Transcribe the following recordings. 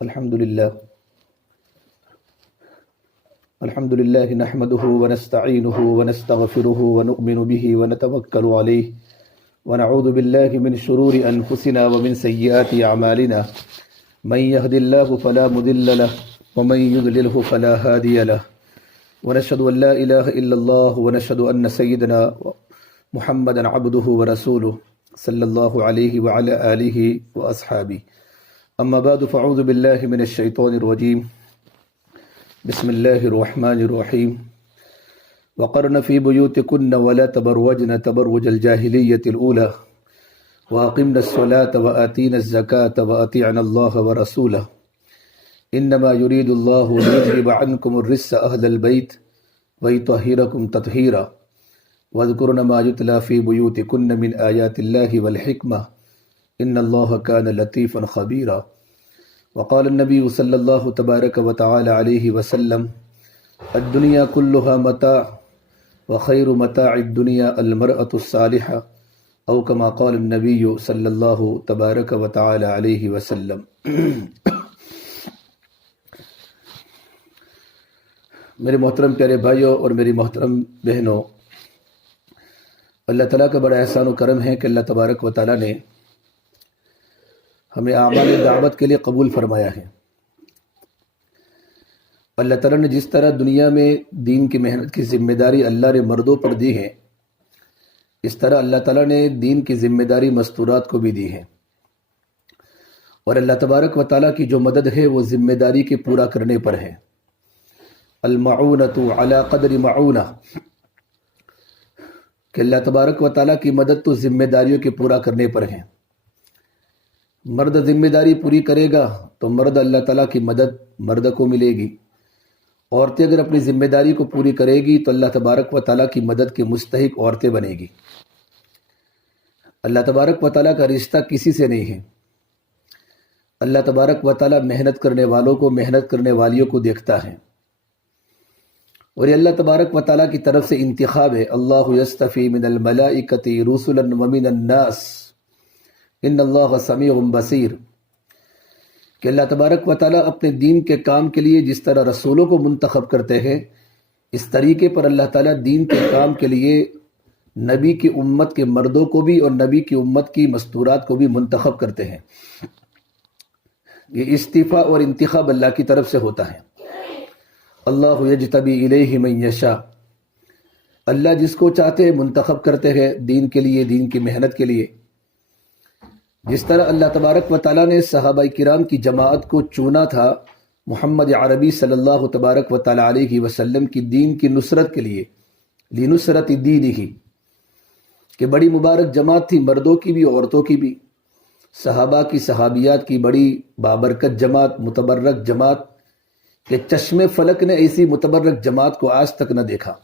الحمد لله الحمد لله نحمده ونستعينه ونستغفره ونؤمن به ونتوكل عليه ونعوذ بالله من شرور أنفسنا ومن سيئات أعمالنا من يهد الله فلا مضل له ومن يضلله فلا هادي له ونشهد أن لا إله إلا الله ونشهد أن سيدنا محمدا عبده ورسوله صلى الله عليه وعلى آله وأصحابه أما بعد فأعوذ بالله من الشيطان الرجيم بسم الله الرحمن الرحيم وقرن في بيوتكن ولا تبرجن تبرج الجاهلية الأولى وأقمنا الصلاة وآتينا الزكاة وأطيعنا الله ورسوله إنما يريد الله ليذهب عنكم الرجس أهل البيت ويطهركم تطهيرا واذكرن ما يتلى في بيوتكن من آيات الله والحكمة إن الله كان لطيفا خبيرا وقال النبي صلى الله تبارك وتعالى عليه وسلم الدنيا كلها متاع وخير متاع الدنيا المرأة الصالحة أو كما قال النبي صلى الله تبارك وتعالى عليه وسلم میرے محترم پیارے بھائیوں اور میری محترم بہنوں، اللہ تعالیٰ کا بڑا احسان و کرم ہے کہ اللہ تبارک و تعالیٰ نے ہمیں اعمال دعوت کے لیے قبول فرمایا ہے۔ اللہ تعالیٰ نے جس طرح دنیا میں دین کی محنت کی ذمہ داری اللہ نے مردوں پر دی ہے، اس طرح اللہ تعالیٰ نے دین کی ذمہ داری مستورات کو بھی دی ہے، اور اللہ تبارک و تعالیٰ کی جو مدد ہے وہ ذمہ داری کے پورا کرنے پر ہے۔ المعونۃ علی قدر معونہ، کہ اللہ تبارک و تعالیٰ کی مدد تو ذمہ داریوں کے پورا کرنے پر ہے۔ مرد ذمہ داری پوری کرے گا تو مرد اللہ تعالیٰ کی مدد مرد کو ملے گی، عورتیں اگر اپنی ذمہ داری کو پوری کرے گی تو اللہ تبارک و تعالیٰ کی مدد کے مستحق عورتیں بنے گی۔ اللہ تبارک و تعالیٰ کا رشتہ کسی سے نہیں ہے۔ اللہ تبارک و تعالیٰ محنت کرنے والوں کو، محنت کرنے والیوں کو دیکھتا ہے، اور یہ اللہ تبارک و تعالیٰ کی طرف سے انتخاب ہے۔ اللہ یستفی من الملائکۃ رسلا ومن الناس ان اللہ سمیع بصیر، کہ اللہ تبارک و تعالیٰ اپنے دین کے کام کے لیے جس طرح رسولوں کو منتخب کرتے ہیں، اس طریقے پر اللہ تعالیٰ دین کے کام کے لیے نبی کی امت کے مردوں کو بھی اور نبی کی امت کی مستورات کو بھی منتخب کرتے ہیں۔ یہ استفاء اور انتخاب اللہ کی طرف سے ہوتا ہے۔ اللہ یجتبی الیہ من یشاء، اللہ جس کو چاہتے ہیں منتخب کرتے ہیں دین کے لیے، دین کی محنت کے لیے۔ جس طرح اللہ تبارک و تعالیٰ نے صحابہ کرام کی جماعت کو چنا تھا محمد عربی صلی اللہ تبارک و تعالیٰ علیہ وسلم کی دین کی نصرت کے لیے، لنصرت دینہ، کہ بڑی مبارک جماعت تھی، مردوں کی بھی عورتوں کی بھی، صحابہ کی صحابیات کی بڑی بابرکت جماعت، متبرک جماعت، کہ چشم فلک نے ایسی متبرک جماعت کو آج تک نہ دیکھا،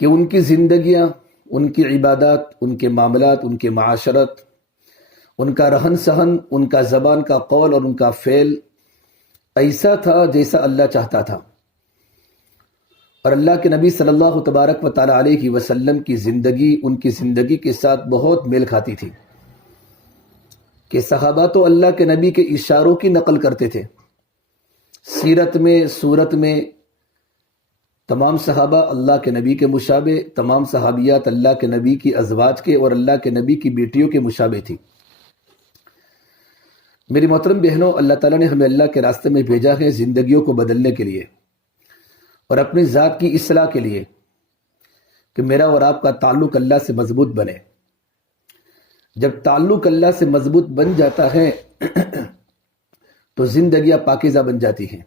کہ ان کی زندگیاں، ان کی عبادات، ان کے معاملات، ان کے معاشرت، ان کا رہن سہن، ان کا زبان کا قول اور ان کا فعل ایسا تھا جیسا اللہ چاہتا تھا، اور اللہ کے نبی صلی اللہ تبارک و تعالیٰ علیہ وسلم کی زندگی ان کی زندگی کے ساتھ بہت میل کھاتی تھی، کہ صحابہ تو اللہ کے نبی کے اشاروں کی نقل کرتے تھے۔ سیرت میں، صورت میں تمام صحابہ اللہ کے نبی کے مشابہ، تمام صحابیات اللہ کے نبی کی ازواج کے اور اللہ کے نبی کی بیٹیوں کے مشابہ تھی۔ میری محترم بہنوں، اللہ تعالیٰ نے ہمیں اللہ کے راستے میں بھیجا ہے زندگیوں کو بدلنے کے لیے اور اپنی ذات کی اصلاح کے لیے، کہ میرا اور آپ کا تعلق اللہ سے مضبوط بنے۔ جب تعلق اللہ سے مضبوط بن جاتا ہے تو زندگیاں پاکیزہ بن جاتی ہیں،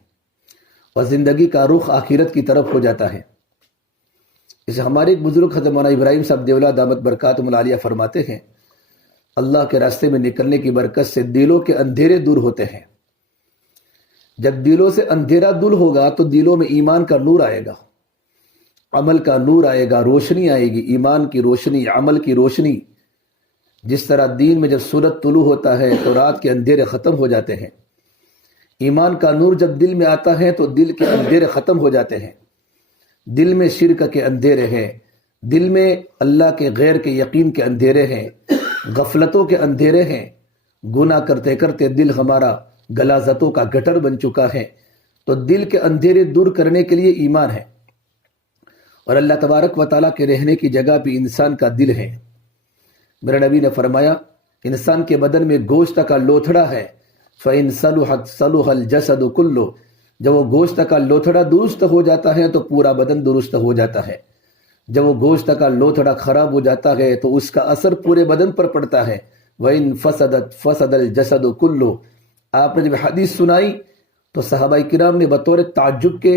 اور زندگی کا رخ آخرت کی طرف ہو جاتا ہے۔ اسے ہمارے ایک بزرگ حضرت مولانا ابراہیم صاحب دیولہ دامت برکاتہم العالیہ فرماتے ہیں، اللہ کے راستے میں نکلنے کی برکت سے دلوں کے اندھیرے دور ہوتے ہیں۔ جب دلوں سے اندھیرا دور ہوگا تو دلوں میں ایمان کا نور آئے گا، عمل کا نور آئے گا، روشنی آئے گی، ایمان کی روشنی، عمل کی روشنی۔ جس طرح دین میں جب سورج طلوع ہوتا ہے تو رات کے اندھیرے ختم ہو جاتے ہیں، ایمان کا نور جب دل میں آتا ہے تو دل کے اندھیرے ختم ہو جاتے ہیں۔ دل میں شرک کے اندھیرے ہیں، دل میں اللہ کے غیر کے یقین کے اندھیرے ہیں، غفلتوں کے اندھیرے ہیں، گناہ کرتے کرتے دل ہمارا غلاظتوں کا گٹر بن چکا ہے۔ تو دل کے اندھیرے دور کرنے کے لیے ایمان ہے، اور اللہ تبارک و تعالیٰ کے رہنے کی جگہ بھی انسان کا دل ہے۔ میرے نبی نے فرمایا انسان کے بدن میں گوشت کا لوتھڑا ہے، فَإِن صَلُحَتْ صَلُحَ الْجَسَدُ كُلُّهُ، جب وہ گوشت کا لوتھڑا درست ہو جاتا ہے تو پورا بدن درست ہو جاتا ہے۔ جب وہ گوشت کا لوتھڑا خراب ہو جاتا ہے تو اس کا اثر پورے بدن پر پڑتا ہے۔ وَإِن فَسَدَتْ فَسَدَ الْجَسَدُ كُلُّهُ۔ آپ نے جب حدیث سنائی تو صحابہ کرام نے بطور تعجب کے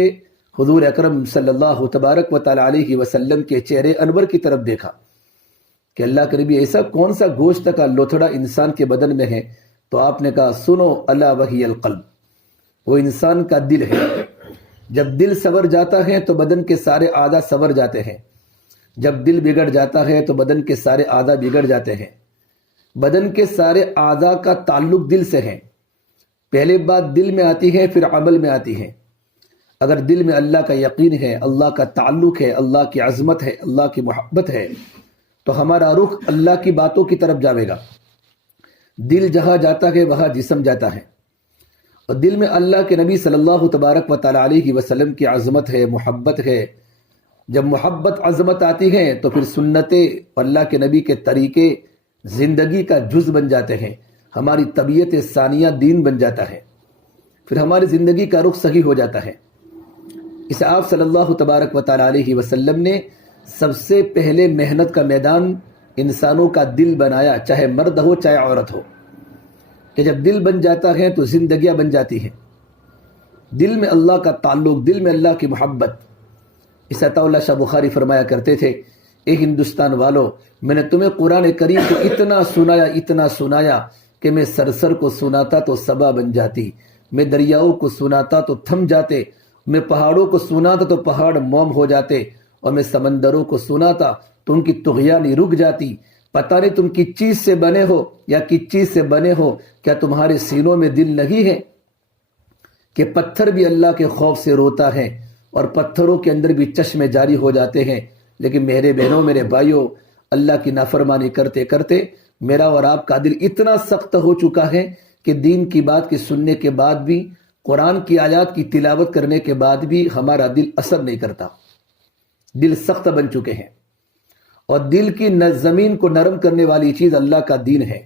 حضور اکرم صلی اللہ تبارک و تعالی علیہ وسلم کے چہرے انور کی طرف دیکھا کہ اللہ کے نبی ایسا کون سا گوشت کا لوتھڑا انسان کے بدن میں ہے؟ تو آپ نے کہا سنو الا وہی القلب، وہ انسان کا دل ہے۔ جب دل سنور جاتا ہے تو بدن کے سارے اعضاء سنور جاتے ہیں، جب دل بگڑ جاتا ہے تو بدن کے سارے اعضاء بگڑ جاتے ہیں۔ بدن کے سارے اعضاء کا تعلق دل سے ہے، پہلے بات دل میں آتی ہے پھر عمل میں آتی ہے۔ اگر دل میں اللہ کا یقین ہے، اللہ کا تعلق ہے، اللہ کی عظمت ہے، اللہ کی محبت ہے، تو ہمارا رخ اللہ کی باتوں کی طرف جاوے گا۔ دل جہاں جاتا ہے وہاں جسم جاتا ہے، اور دل میں اللہ کے نبی صلی اللہ تبارک و تعالی علیہ وسلم کی عظمت ہے، محبت ہے۔ جب محبت عظمت آتی ہے تو پھر سنتیں اور اللہ کے نبی کے طریقے زندگی کا جز بن جاتے ہیں، ہماری طبیعت ثانیہ دین بن جاتا ہے، پھر ہماری زندگی کا رخ صحیح ہو جاتا ہے۔ اس آپ صلی اللہ تبارک و تعالی علیہ وسلم نے سب سے پہلے محنت کا میدان انسانوں کا دل بنایا، چاہے مرد ہو چاہے عورت ہو، کہ جب دل بن جاتا ہے تو زندگیاں بن جاتی ہیں۔ دل میں اللہ کا تعلق، دل میں اللہ کی محبت۔ اس عطا اللہ شاہ بخاری فرمایا کرتے تھے اے ہندوستان والو، میں نے تمہیں قرآن کریم کو اتنا سنایا کہ میں سرسر کو سناتا تو صبا بن جاتی، میں دریاؤں کو سناتا تو تھم جاتے، میں پہاڑوں کو سناتا تو پہاڑ موم ہو جاتے، اور میں سمندروں کو سناتا تو ان کی طغیانی رک جاتی۔ پتہ نہیں تم کس چیز سے بنے ہو یا کس چیز سے بنے ہو، کیا تمہارے سینوں میں دل نہیں ہے کہ پتھر بھی اللہ کے خوف سے روتا ہے اور پتھروں کے اندر بھی چشمے جاری ہو جاتے ہیں؟ لیکن میرے بہنوں، میرے بھائیوں، اللہ کی نافرمانی کرتے کرتے میرا اور آپ کا دل اتنا سخت ہو چکا ہے کہ دین کی بات کی سننے کے بعد بھی، قرآن کی آیات کی تلاوت کرنے کے بعد بھی ہمارا دل اثر نہیں کرتا۔ دل سخت بن چکے ہیں، اور دل کی زمین کو نرم کرنے والی چیز اللہ کا دین ہے۔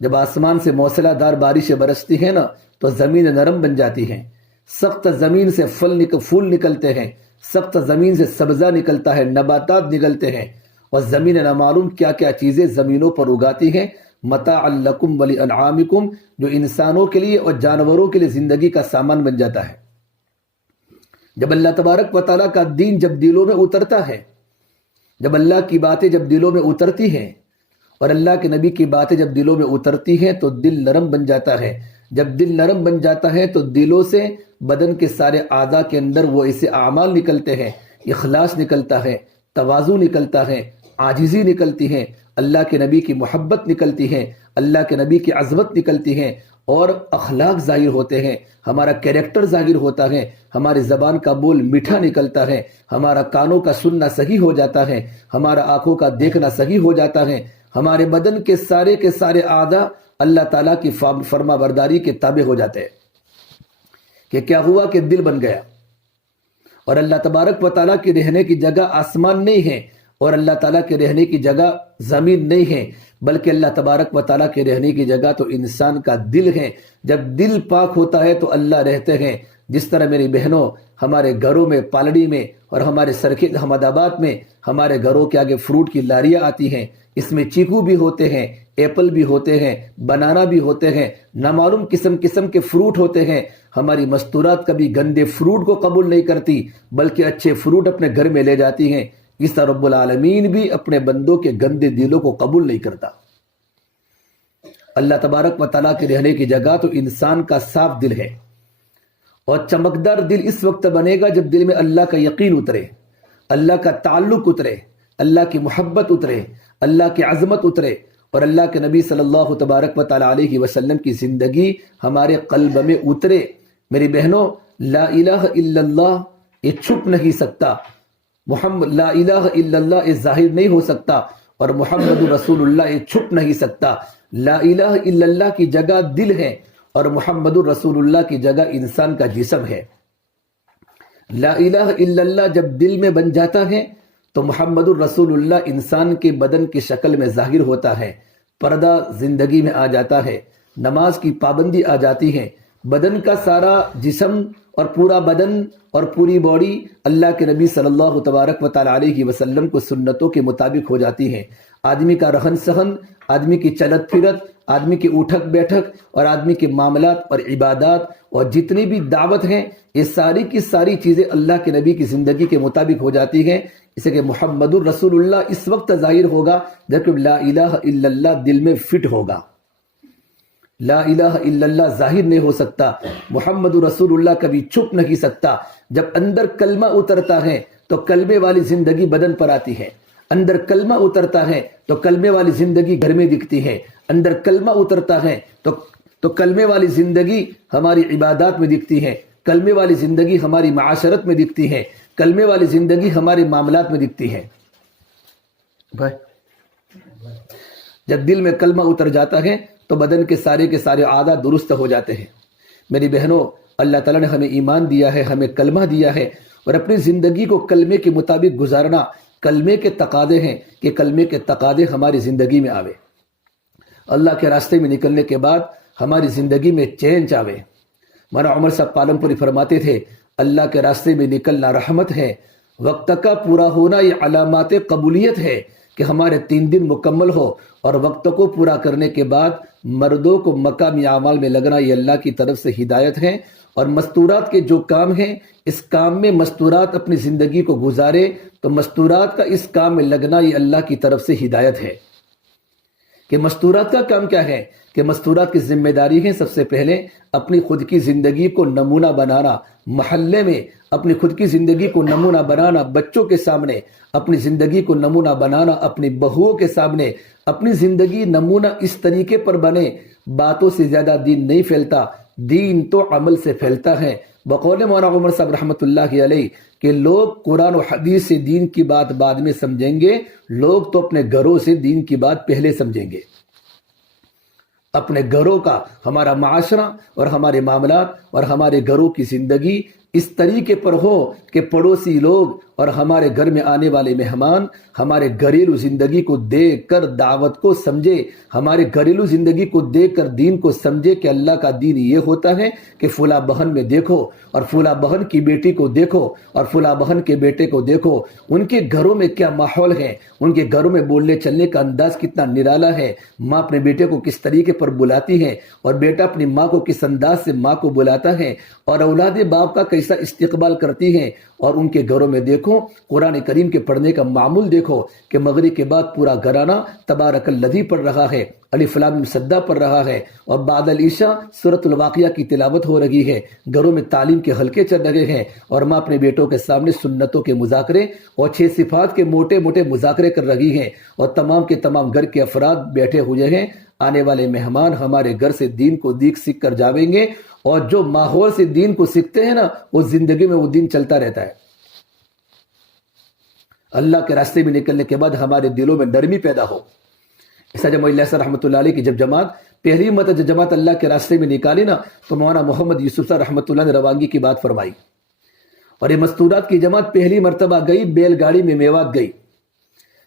جب آسمان سے موسلا دھار بارشیں برستی ہیں نا تو زمین نرم بن جاتی ہے، سخت زمین سے پھول نکلتے ہیں، سخت زمین سے سبزہ نکلتا ہے، نباتات نکلتے ہیں، اور زمین نہ معلوم کیا کیا چیزیں زمینوں پر اگاتی ہیں، متاع لکم ولانعامکم، جو انسانوں کے لیے اور جانوروں کے لیے زندگی کا سامان بن جاتا ہے۔ جب اللہ تبارک و تعالیٰ کا دین جب دلوں میں اترتا ہے، جب اللہ کی باتیں جب دلوں میں اترتی ہیں اور اللہ کے نبی کی باتیں جب دلوں میں اترتی ہیں تو دل نرم بن جاتا ہے۔ جب دل نرم بن جاتا ہے تو دلوں سے بدن کے سارے اعضاء کے اندر وہ ایسے اعمال نکلتے ہیں، اخلاص نکلتا ہے، تواضع نکلتا ہے، عاجزی نکلتی ہے، اللہ کے نبی کی محبت نکلتی ہے، اللہ کے نبی کی عظمت نکلتی ہے، اور اخلاق ظاہر ہوتے ہیں، ہمارا کیریکٹر ظاہر ہوتا ہے، ہماری زبان کا بول میٹھا نکلتا ہے، ہمارا کانوں کا سننا صحیح ہو جاتا ہے، ہمارا آنکھوں کا دیکھنا صحیح ہو جاتا ہے، ہمارے بدن کے سارے اعضاء اللہ تعالیٰ کی فرما برداری کے تابع ہو جاتے ہیں۔ کہ کیا ہوا کہ دل بن گیا، اور اللہ تبارک و تعالیٰ کی رہنے کی جگہ آسمان نہیں ہے، اور اللہ تعالیٰ کے رہنے کی جگہ زمین نہیں ہے، بلکہ اللہ تبارک و تعالیٰ کے رہنے کی جگہ تو انسان کا دل ہے۔ جب دل پاک ہوتا ہے تو اللہ رہتے ہیں۔ جس طرح میری بہنوں، ہمارے گھروں میں پالڑی میں اور ہمارے سرکٹ احمد آباد میں ہمارے گھروں کے آگے فروٹ کی لاریاں آتی ہیں، اس میں چیکو بھی ہوتے ہیں، ایپل بھی ہوتے ہیں، بنانا بھی ہوتے ہیں، نامعلوم قسم کے فروٹ ہوتے ہیں۔ ہماری مستورات کبھی گندے فروٹ کو قبول نہیں کرتی، بلکہ اچھے فروٹ اپنے گھر میں لے جاتی ہیں۔ اس طرح رب العالمین بھی اپنے بندوں کے گندے دلوں کو قبول نہیں کرتا۔ اللہ تبارک و تعالیٰ کے رہنے کی جگہ تو انسان کا صاف دل ہے، اور چمکدار دل اس وقت بنے گا جب دل میں اللہ کا یقین اترے، اللہ کا تعلق اترے، اللہ کی محبت اترے، اللہ کی عظمت اترے، اور اللہ کے نبی صلی اللہ تبارک و تعالیٰ علیہ وسلم کی زندگی ہمارے قلب میں اترے۔ میری بہنوں، لا الہ الا اللہ یہ چھپ نہیں سکتا، محمد لا الہ الا اللہ یہ ظاہر نہیں ہو سکتا، اور محمد رسول اللہ یہ چھپ نہیں سکتا۔ لا الہ الا اللہ کی جگہ دل ہے، اور محمد الرسول اللہ کی جگہ انسان کا جسم ہے۔ لا الہ الا اللہ جب دل میں بن جاتا ہے تو محمد الرسول اللہ انسان کے بدن کی شکل میں ظاہر ہوتا ہے، پردہ زندگی میں آ جاتا ہے، نماز کی پابندی آ جاتی ہے، بدن کا سارا جسم اور پورا بدن اور پوری باڈی اللہ کے نبی صلی اللہ تبارک و تعالی علیہ وسلم کو سنتوں کے مطابق ہو جاتی ہے۔ آدمی کا رہن سہن، آدمی کی چلت پھرت، آدمی کی اٹھک بیٹھک اور آدمی کے معاملات اور عبادات اور جتنی بھی دعوت ہیں، یہ ساری کی ساری چیزیں اللہ کے نبی کی زندگی کے مطابق ہو جاتی ہیں۔ اسے کہ محمد الرسول اللہ اس وقت ظاہر ہوگا جبکہ لا الہ الا اللہ دل میں فٹ ہوگا۔ لا الہ الا اللہ ظاہر نہیں ہو سکتا، محمد رسول اللہ کبھی چھپ نہیں سکتا۔ جب اندر کلمہ اترتا ہے تو کلمے والی زندگی بدن پر آتی ہے، اندر کلمہ اترتا ہے تو کلمے والی زندگی گھر میں دکھتی ہے، اندر کلمہ اترتا ہے تو کلمے والی زندگی ہماری عبادات میں دکھتی ہے، کلمے والی زندگی ہماری معاشرت میں دکھتی ہے، کلمے والی زندگی ہمارے معاملات میں دکھتی ہے۔ جب دل میں کلمہ اتر جاتا ہے تو بدن کے سارے عادات درست ہو جاتے ہیں۔ میری بہنوں، اللہ تعالیٰ نے ہمیں ایمان دیا ہے، ہمیں کلمہ دیا ہے، اور اپنی زندگی کو کلمے کے مطابق گزارنا کلمے کے تقاضے ہیں کہ کلمے کے تقاضے ہماری زندگی میں آوے، اللہ کے راستے میں نکلنے کے بعد ہماری زندگی میں چینج آوے۔ مولانا عمر صاحب پالم پوری فرماتے تھے، اللہ کے راستے میں نکلنا رحمت ہے، وقت کا پورا ہونا یہ علامات قبولیت ہے کہ ہمارے 3 دن مکمل ہو اور وقت کو پورا کرنے کے بعد مردوں کو مقامی اعمال میں لگنا یہ اللہ کی طرف سے ہدایت ہے، اور مستورات کے جو کام ہیں اس کام میں مستورات اپنی زندگی کو گزارے تو مستورات کا اس کام میں لگنا یہ اللہ کی طرف سے ہدایت ہے۔ کہ مستورات کا کام کیا ہے؟ کہ مستورات کی ذمہ داری ہے سب سے پہلے اپنی خود کی زندگی کو نمونہ بنانا، محلے میں اپنی خود کی زندگی کو نمونہ بنانا، بچوں کے سامنے اپنی زندگی کو نمونہ بنانا، اپنی بہوؤں کے سامنے اپنی زندگی نمونہ اس طریقے پر بنے۔ باتوں سے زیادہ دین نہیں پھیلتا، دین تو عمل سے پھیلتا ہے۔ بقول مولانا عمر صاحب رحمۃ اللہ علیہ کہ لوگ قرآن و حدیث سے دین کی بات بعد میں سمجھیں گے، لوگ تو اپنے گھروں سے دین کی بات پہلے سمجھیں گے۔ اپنے گھروں کا ہمارا معاشرہ اور ہمارے معاملات اور ہمارے گھروں کی زندگی اس طریقے پر ہو کہ پڑوسی لوگ اور ہمارے گھر میں آنے والے مہمان ہمارے گھریلو زندگی کو دیکھ کر دعوت کو سمجھے، ہمارے گھریلو زندگی کو دیکھ کر دین کو سمجھے کہ اللہ کا دین یہ ہوتا ہے کہ فلاں بہن میں دیکھو اور فلاں بہن کی بیٹی کو دیکھو اور فلاں بہن کے بیٹے کو دیکھو، ان کے گھروں میں کیا ماحول ہے، ان کے گھروں میں بولنے چلنے کا انداز کتنا نرالا ہے، ماں اپنے بیٹے کو کس طریقے پر بلاتی ہے اور بیٹا اپنی ماں کو کس انداز سے ماں کو بلاتا ہے، اور اولاد باپ کا کیسا استقبال کرتی ہیں، اور ان کے گھروں میں دیکھو قرآن کریم کے پڑھنے کا معمول دیکھو کہ مغرب کے بعد پورا گھرانہ تبارک الذی پڑھ رہا ہے، الف لام میم سجدہ پڑھ رہا ہے، اور بعد العشاء سورۃ الواقعہ کی تلاوت ہو رہی ہے، گھروں میں تعلیم کے حلقے چل رہے ہیں، اور ماں اپنے بیٹوں کے سامنے سنتوں کے مذاکرے اور 6 صفات کے موٹے موٹے مذاکرے کر رہی ہیں، اور تمام کے تمام گھر کے افراد بیٹھے ہوئے ہیں۔ آنے والے مہمان ہمارے گھر سے دین کو دیکھ سیکھ کر جاویں گے، اور جو ماحول سے دین کو سیکھتے ہیں نا وہ زندگی میں وہ دین چلتا رہتا ہے۔ اللہ کے راستے میں نکلنے کے بعد ہمارے دلوں میں نرمی پیدا ہو۔ ایسا جب مولانا صاحب رحمۃ اللہ علیہ کی جب جماعت پہلی مرتبہ جماعت اللہ کے راستے میں نکالی نا تو مولانا محمد یوسف صاحب رحمۃ اللہ نے روانگی کی بات فرمائی، اور یہ مستورات کی جماعت پہلی مرتبہ گئی، بیل گاڑی میں میوات گئی،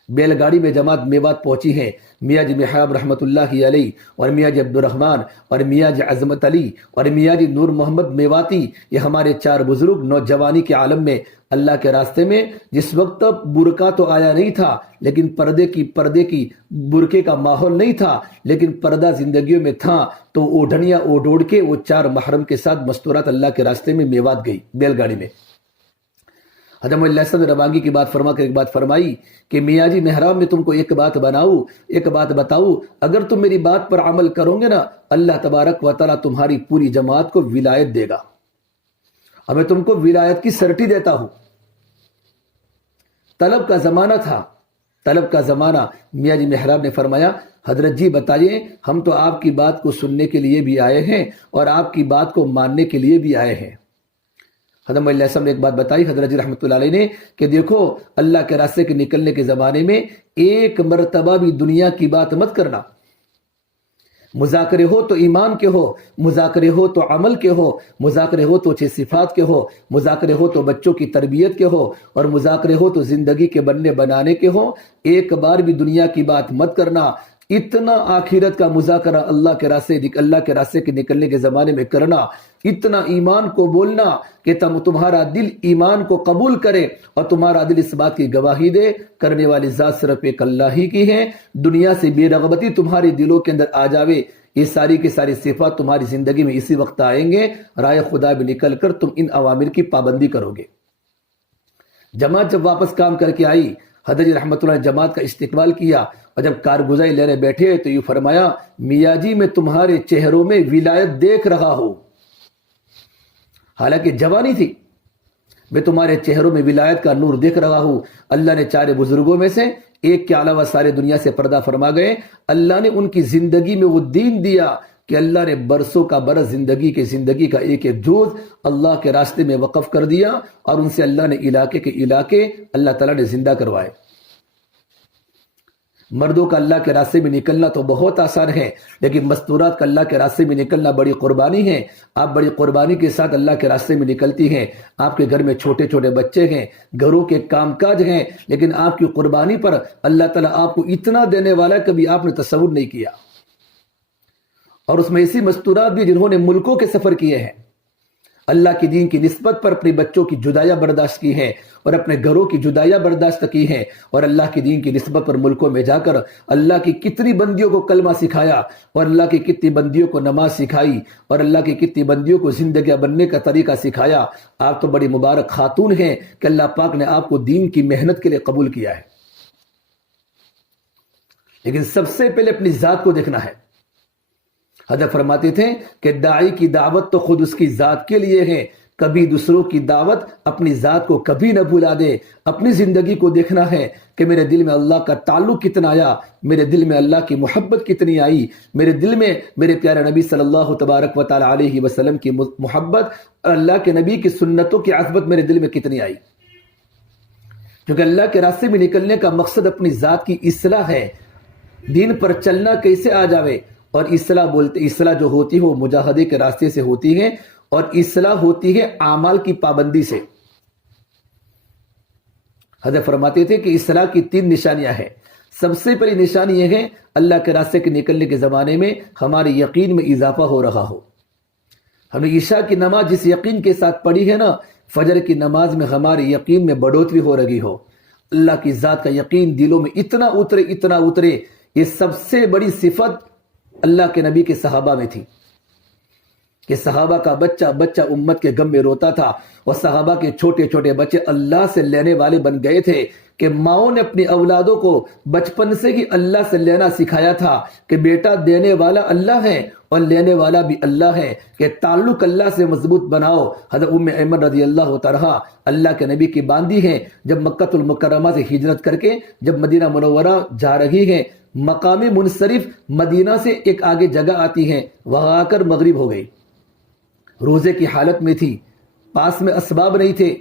بیل گاڑی میں جماعت میوات پہنچی ہے۔ میاں جی محراب رحمۃ اللہ علیہ اور میاں جی عبدالرحمن اور میاں جی عظمت علی اور میاں جی نور محمد میواتی، یہ ہمارے 4 بزرگ نوجوانی کے عالم میں اللہ کے راستے میں، جس وقت برقع تو آیا نہیں تھا لیکن پردے کی برقعے کا ماحول نہیں تھا، لیکن پردہ زندگیوں میں تھا، تو اوڑھنیاں اوڑھ کے وہ 4 محرم کے ساتھ مستورات اللہ کے راستے میں میوات گئی بیل گاڑی میں۔ حضرت اللہ صاحب نے روانگی کی بات فرما کر ایک بات فرمائی کہ میاں جی محراب میں تم کو ایک بات بتاؤ، اگر تم میری بات پر عمل کرو گے نا اللہ تبارک و تعالیٰ تمہاری پوری جماعت کو ولایت دے گا، اور میں تم کو ولایت کی سرٹی دیتا ہوں۔ طلب کا زمانہ تھا، طلب کا زمانہ۔ میاں جی محراب نے فرمایا حضرت جی بتائیے، ہم تو آپ کی بات کو سننے کے لیے بھی آئے ہیں اور آپ کی بات کو ماننے کے لیے بھی آئے ہیں۔ حضرت اللہ صاحب نے ایک بات بتائی حضرت جی رحمۃ اللہ علیہ نے کہ دیکھو اللہ کے راستے کے نکلنے کے زمانے میں ایک مرتبہ بھی دنیا کی بات مت کرنا، مذاکرے ہو تو ایمان کے ہو، مذاکرے ہو تو عمل کے ہو، مذاکرے ہو تو اچھی صفات کے ہو، مذاکرے ہو تو بچوں کی تربیت کے ہو، اور مذاکرے ہو تو زندگی کے بننے بنانے کے ہو۔ ایک بار بھی دنیا کی بات مت کرنا، اتنا آخرت کا مذاکرہ اللہ کے راستے کے نکلنے کے زمانے میں کرنا، اتنا ایمان کو بولنا کہ تمہارا دل ایمان کو قبول کرے اور تمہارا دل اس بات کی گواہی دے کرنے والی ذات صرف ایک اللہ ہی کی ہے۔ دنیا سے بے رغبتی تمہارے دلوں کے اندر آ جاوے، یہ ساری کی ساری صفات تمہاری زندگی میں اسی وقت آئیں گے، رائے خدا میں نکل کر تم ان اوامر کی پابندی کرو گے۔ جماعت جب واپس کام کر کے آئی، حضرت رحمت اللہ نے جماعت کا استقبال کیا، اور جب کارگزاری لینے بیٹھے تو یہ فرمایا، میاں جی میں تمہارے چہروں میں ولایت دیکھ رہا ہوں، حالانکہ جوانی تھی، میں تمہارے چہروں میں ولایت کا نور دیکھ رہا ہوں۔ اللہ نے چار بزرگوں میں سے ایک کے علاوہ سارے دنیا سے پردہ فرما گئے، اللہ نے ان کی زندگی میں وہ دین دیا کہ اللہ نے برسوں کا برس زندگی کا ایک ایک جوز اللہ کے راستے میں وقف کر دیا، اور ان سے اللہ نے علاقے کے علاقے اللہ تعالیٰ نے زندہ کروائے۔ مردوں کا اللہ کے راستے میں نکلنا تو بہت آسان ہے، لیکن مستورات کا اللہ کے راستے میں نکلنا بڑی قربانی ہے۔ آپ بڑی قربانی کے ساتھ اللہ کے راستے میں نکلتی ہیں۔ آپ کے گھر میں چھوٹے چھوٹے بچے ہیں، گھروں کے کام کاج ہیں، لیکن آپ کی قربانی پر اللہ تعالیٰ آپ کو اتنا دینے والا کبھی آپ نے تصور نہیں کیا۔ اور اس میں ایسی مستورات بھی جنہوں نے ملکوں کے سفر کیے ہیں، اللہ کی دین کی نسبت پر اپنے بچوں کی جدائیاں برداشت کی ہیں، اور اپنے گھروں کی جدائیاں برداشت کی ہیں، اور اللہ کی دین کی نسبت پر ملکوں میں جا کر اللہ کی کتنی بندیوں کو کلمہ سکھایا، اور اللہ کی کتنی بندیوں کو نماز سکھائی، اور اللہ کی کتنی بندیوں کو زندگی بننے کا طریقہ سکھایا۔ آپ تو بڑی مبارک خاتون ہیں کہ اللہ پاک نے آپ کو دین کی محنت کے لیے قبول کیا ہے۔ لیکن سب سے پہلے اپنی ذات کو دیکھنا ہے۔ حضرت فرماتے تھے کہ داعی کی دعوت تو خود اس کی ذات کے لیے ہے، کبھی دوسروں کی دعوت اپنی ذات کو کبھی نہ بھلا دے۔ اپنی زندگی کو دیکھنا ہے کہ میرے دل میں اللہ کا تعلق کتنا آیا، میرے دل میں اللہ کی محبت کتنی آئی، میرے دل میں میرے پیارے نبی صلی اللہ تبارک و تعالی علیہ وسلم کی محبت اور اللہ کے نبی کی سنتوں کی عظمت میرے دل میں کتنی آئی۔ کیونکہ اللہ کے راستے میں نکلنے کا مقصد اپنی ذات کی اصلاح ہے۔ دین پر چلنا کیسے آ جاوے، اور اصلاح جو ہوتی ہے وہ مجاہدے کے راستے سے ہوتی ہے، اور اصلاح ہوتی ہے اعمال کی پابندی سے۔ حضرت فرماتے تھے کہ اصلاح کی 3 نشانیاں ہیں۔ سب سے پہلی نشانی یہ ہے اللہ کے راستے کے نکلنے کے زمانے میں ہمارے یقین میں اضافہ ہو رہا ہو۔ ہم نے عشاء کی نماز جس یقین کے ساتھ پڑھی ہے نا، فجر کی نماز میں ہمارے یقین میں بڑھوتری ہو رہی ہو، اللہ کی ذات کا یقین دلوں میں اتنا اترے۔ یہ سب سے بڑی صفت اللہ کے نبی کے صحابہ میں تھی کہ صحابہ کا بچہ امت کے غم میں روتا تھا، اور صحابہ کے چھوٹے چھوٹے بچے اللہ سے لینے والے بن گئے تھے کہ ماؤں نے اپنی اولادوں کو بچپن سے ہی اللہ سے لینا سکھایا تھا کہ بیٹا دینے والا اللہ ہے اور لینے والا بھی اللہ ہے، کہ تعلق اللہ سے مضبوط بناؤ۔ حضرت ام ایمن رضی اللہ تعالیٰ اللہ کے نبی کی باندھی ہیں، جب مکہ المکرمہ سے ہجرت کر کے جب مدینہ منورہ جا رہی ہیں، مقام منصرف مدینہ سے ایک آگے جگہ آتی ہے، وہاں آ کر مغرب ہو گئی، روزے کی حالت میں تھی، پاس میں اسباب نہیں تھے،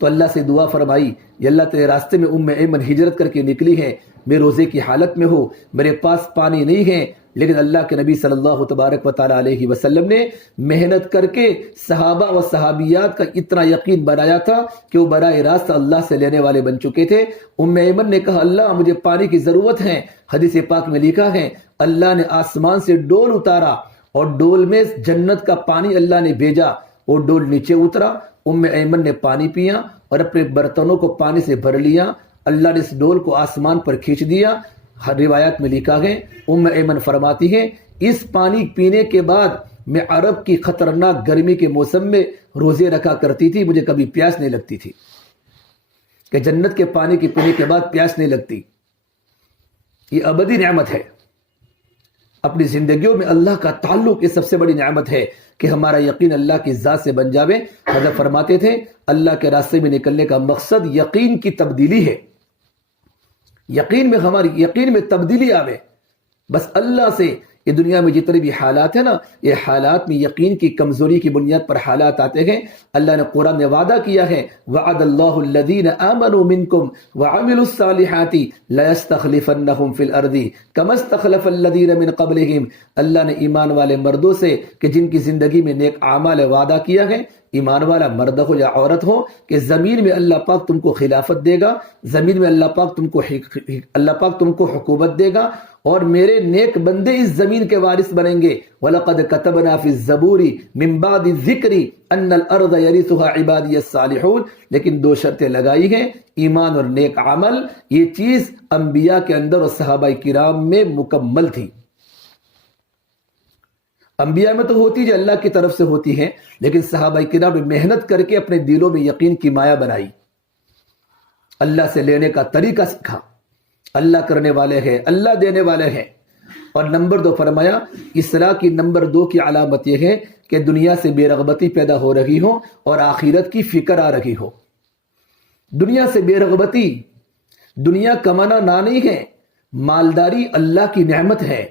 تو اللہ سے دعا فرمائی، یا اللہ تیرے راستے میں ام ایمن ہجرت کر کے نکلی ہے، میں روزے کی حالت میں ہوں، میرے پاس پانی نہیں ہے، لیکن اللہ کے نبی صلی اللہ تبارک و تعالی علیہ وسلم نے محنت کر کے صحابہ و صحابیات کا اتنا یقین بنایا تھا کہ وہ براہ راست اللہ سے لینے والے بن چکے تھے۔ ام ایمن نے کہا، اللہ مجھے پانی کی ضرورت ہے۔ حدیث پاک میں لکھا ہے اللہ نے آسمان سے ڈول اتارا، اور ڈول میں جنت کا پانی اللہ نے بھیجا، وہ ڈول نیچے اترا، ام ایمن نے پانی پیا اور اپنے برتنوں کو پانی سے بھر لیا، اللہ نے اس ڈول کو آسمان پر کھینچ دیا۔ ہر روایات میں لکھا ہے ام ایمن فرماتی ہے، اس پانی پینے کے بعد میں عرب کی خطرناک گرمی کے موسم میں روزے رکھا کرتی تھی، مجھے کبھی پیاس نہیں لگتی تھی، کہ جنت کے پانی کے پینے کے بعد پیاس نہیں لگتی۔ یہ ابدی نعمت ہے۔ اپنی زندگیوں میں اللہ کا تعلق یہ سب سے بڑی نعمت ہے کہ ہمارا یقین اللہ کی ذات سے بن جاوے۔ حضرت فرماتے تھے اللہ کے راستے میں نکلنے کا مقصد یقین کی تبدیلی ہے، یقین میں ہماری یقین میں تبدیلی آوے، بس اللہ سے یہ دنیا میں جتنے بھی حالات ہیں نا، یہ حالات میں یقین کی کمزوری کی بنیاد پر حالات آتے ہیں۔ اللہ نے قرآن میں وعدہ کیا ہے، وعد اللہ الذین آمنوا منکم وعملوا الصالحات لیستخلفنہم فی الارض کما استخلف الذین من قبلہم۔ اللہ نے ایمان والے مردوں سے کہ جن کی زندگی میں نیک اعمال وعدہ کیا ہے، ایمان والا مرد ہو یا عورت ہو، کہ زمین میں اللہ پاک تم کو خلافت دے گا، زمین میں اللہ پاک تم کو حکومت دے گا، اور میرے نیک بندے اس زمین کے وارث بنیں گے۔ وَلَقَدْ كَتَبْنَا فِي الزَّبُورِ مِن بَعْدِ الذِّكْرِ أَنَّ الْأَرْضَ يَرِثُهَا عِبَادِيَ الصَّالِحُونَ۔ لیکن دو شرطیں لگائی ہیں، ایمان اور نیک عمل۔ یہ چیز انبیاء کے اندر اور صحابہ کرام میں مکمل تھی۔ انبیاء میں تو ہوتی جو اللہ کی طرف سے ہوتی ہیں، لیکن صحابہ کرام نے محنت کر کے اپنے دلوں میں یقین کی مایا بنائی، اللہ سے لینے کا طریقہ سیکھا۔ اللہ کرنے والے ہیں، اللہ دینے والے ہیں۔ اور نمبر 2 فرمایا، اصلاح کی نمبر 2 کی علامت یہ ہے کہ دنیا سے بے رغبتی پیدا ہو رہی ہو اور آخرت کی فکر آ رہی ہو۔ دنیا سے بے رغبتی، دنیا کمانا نہ نہیں ہے، مالداری اللہ کی نعمت ہے۔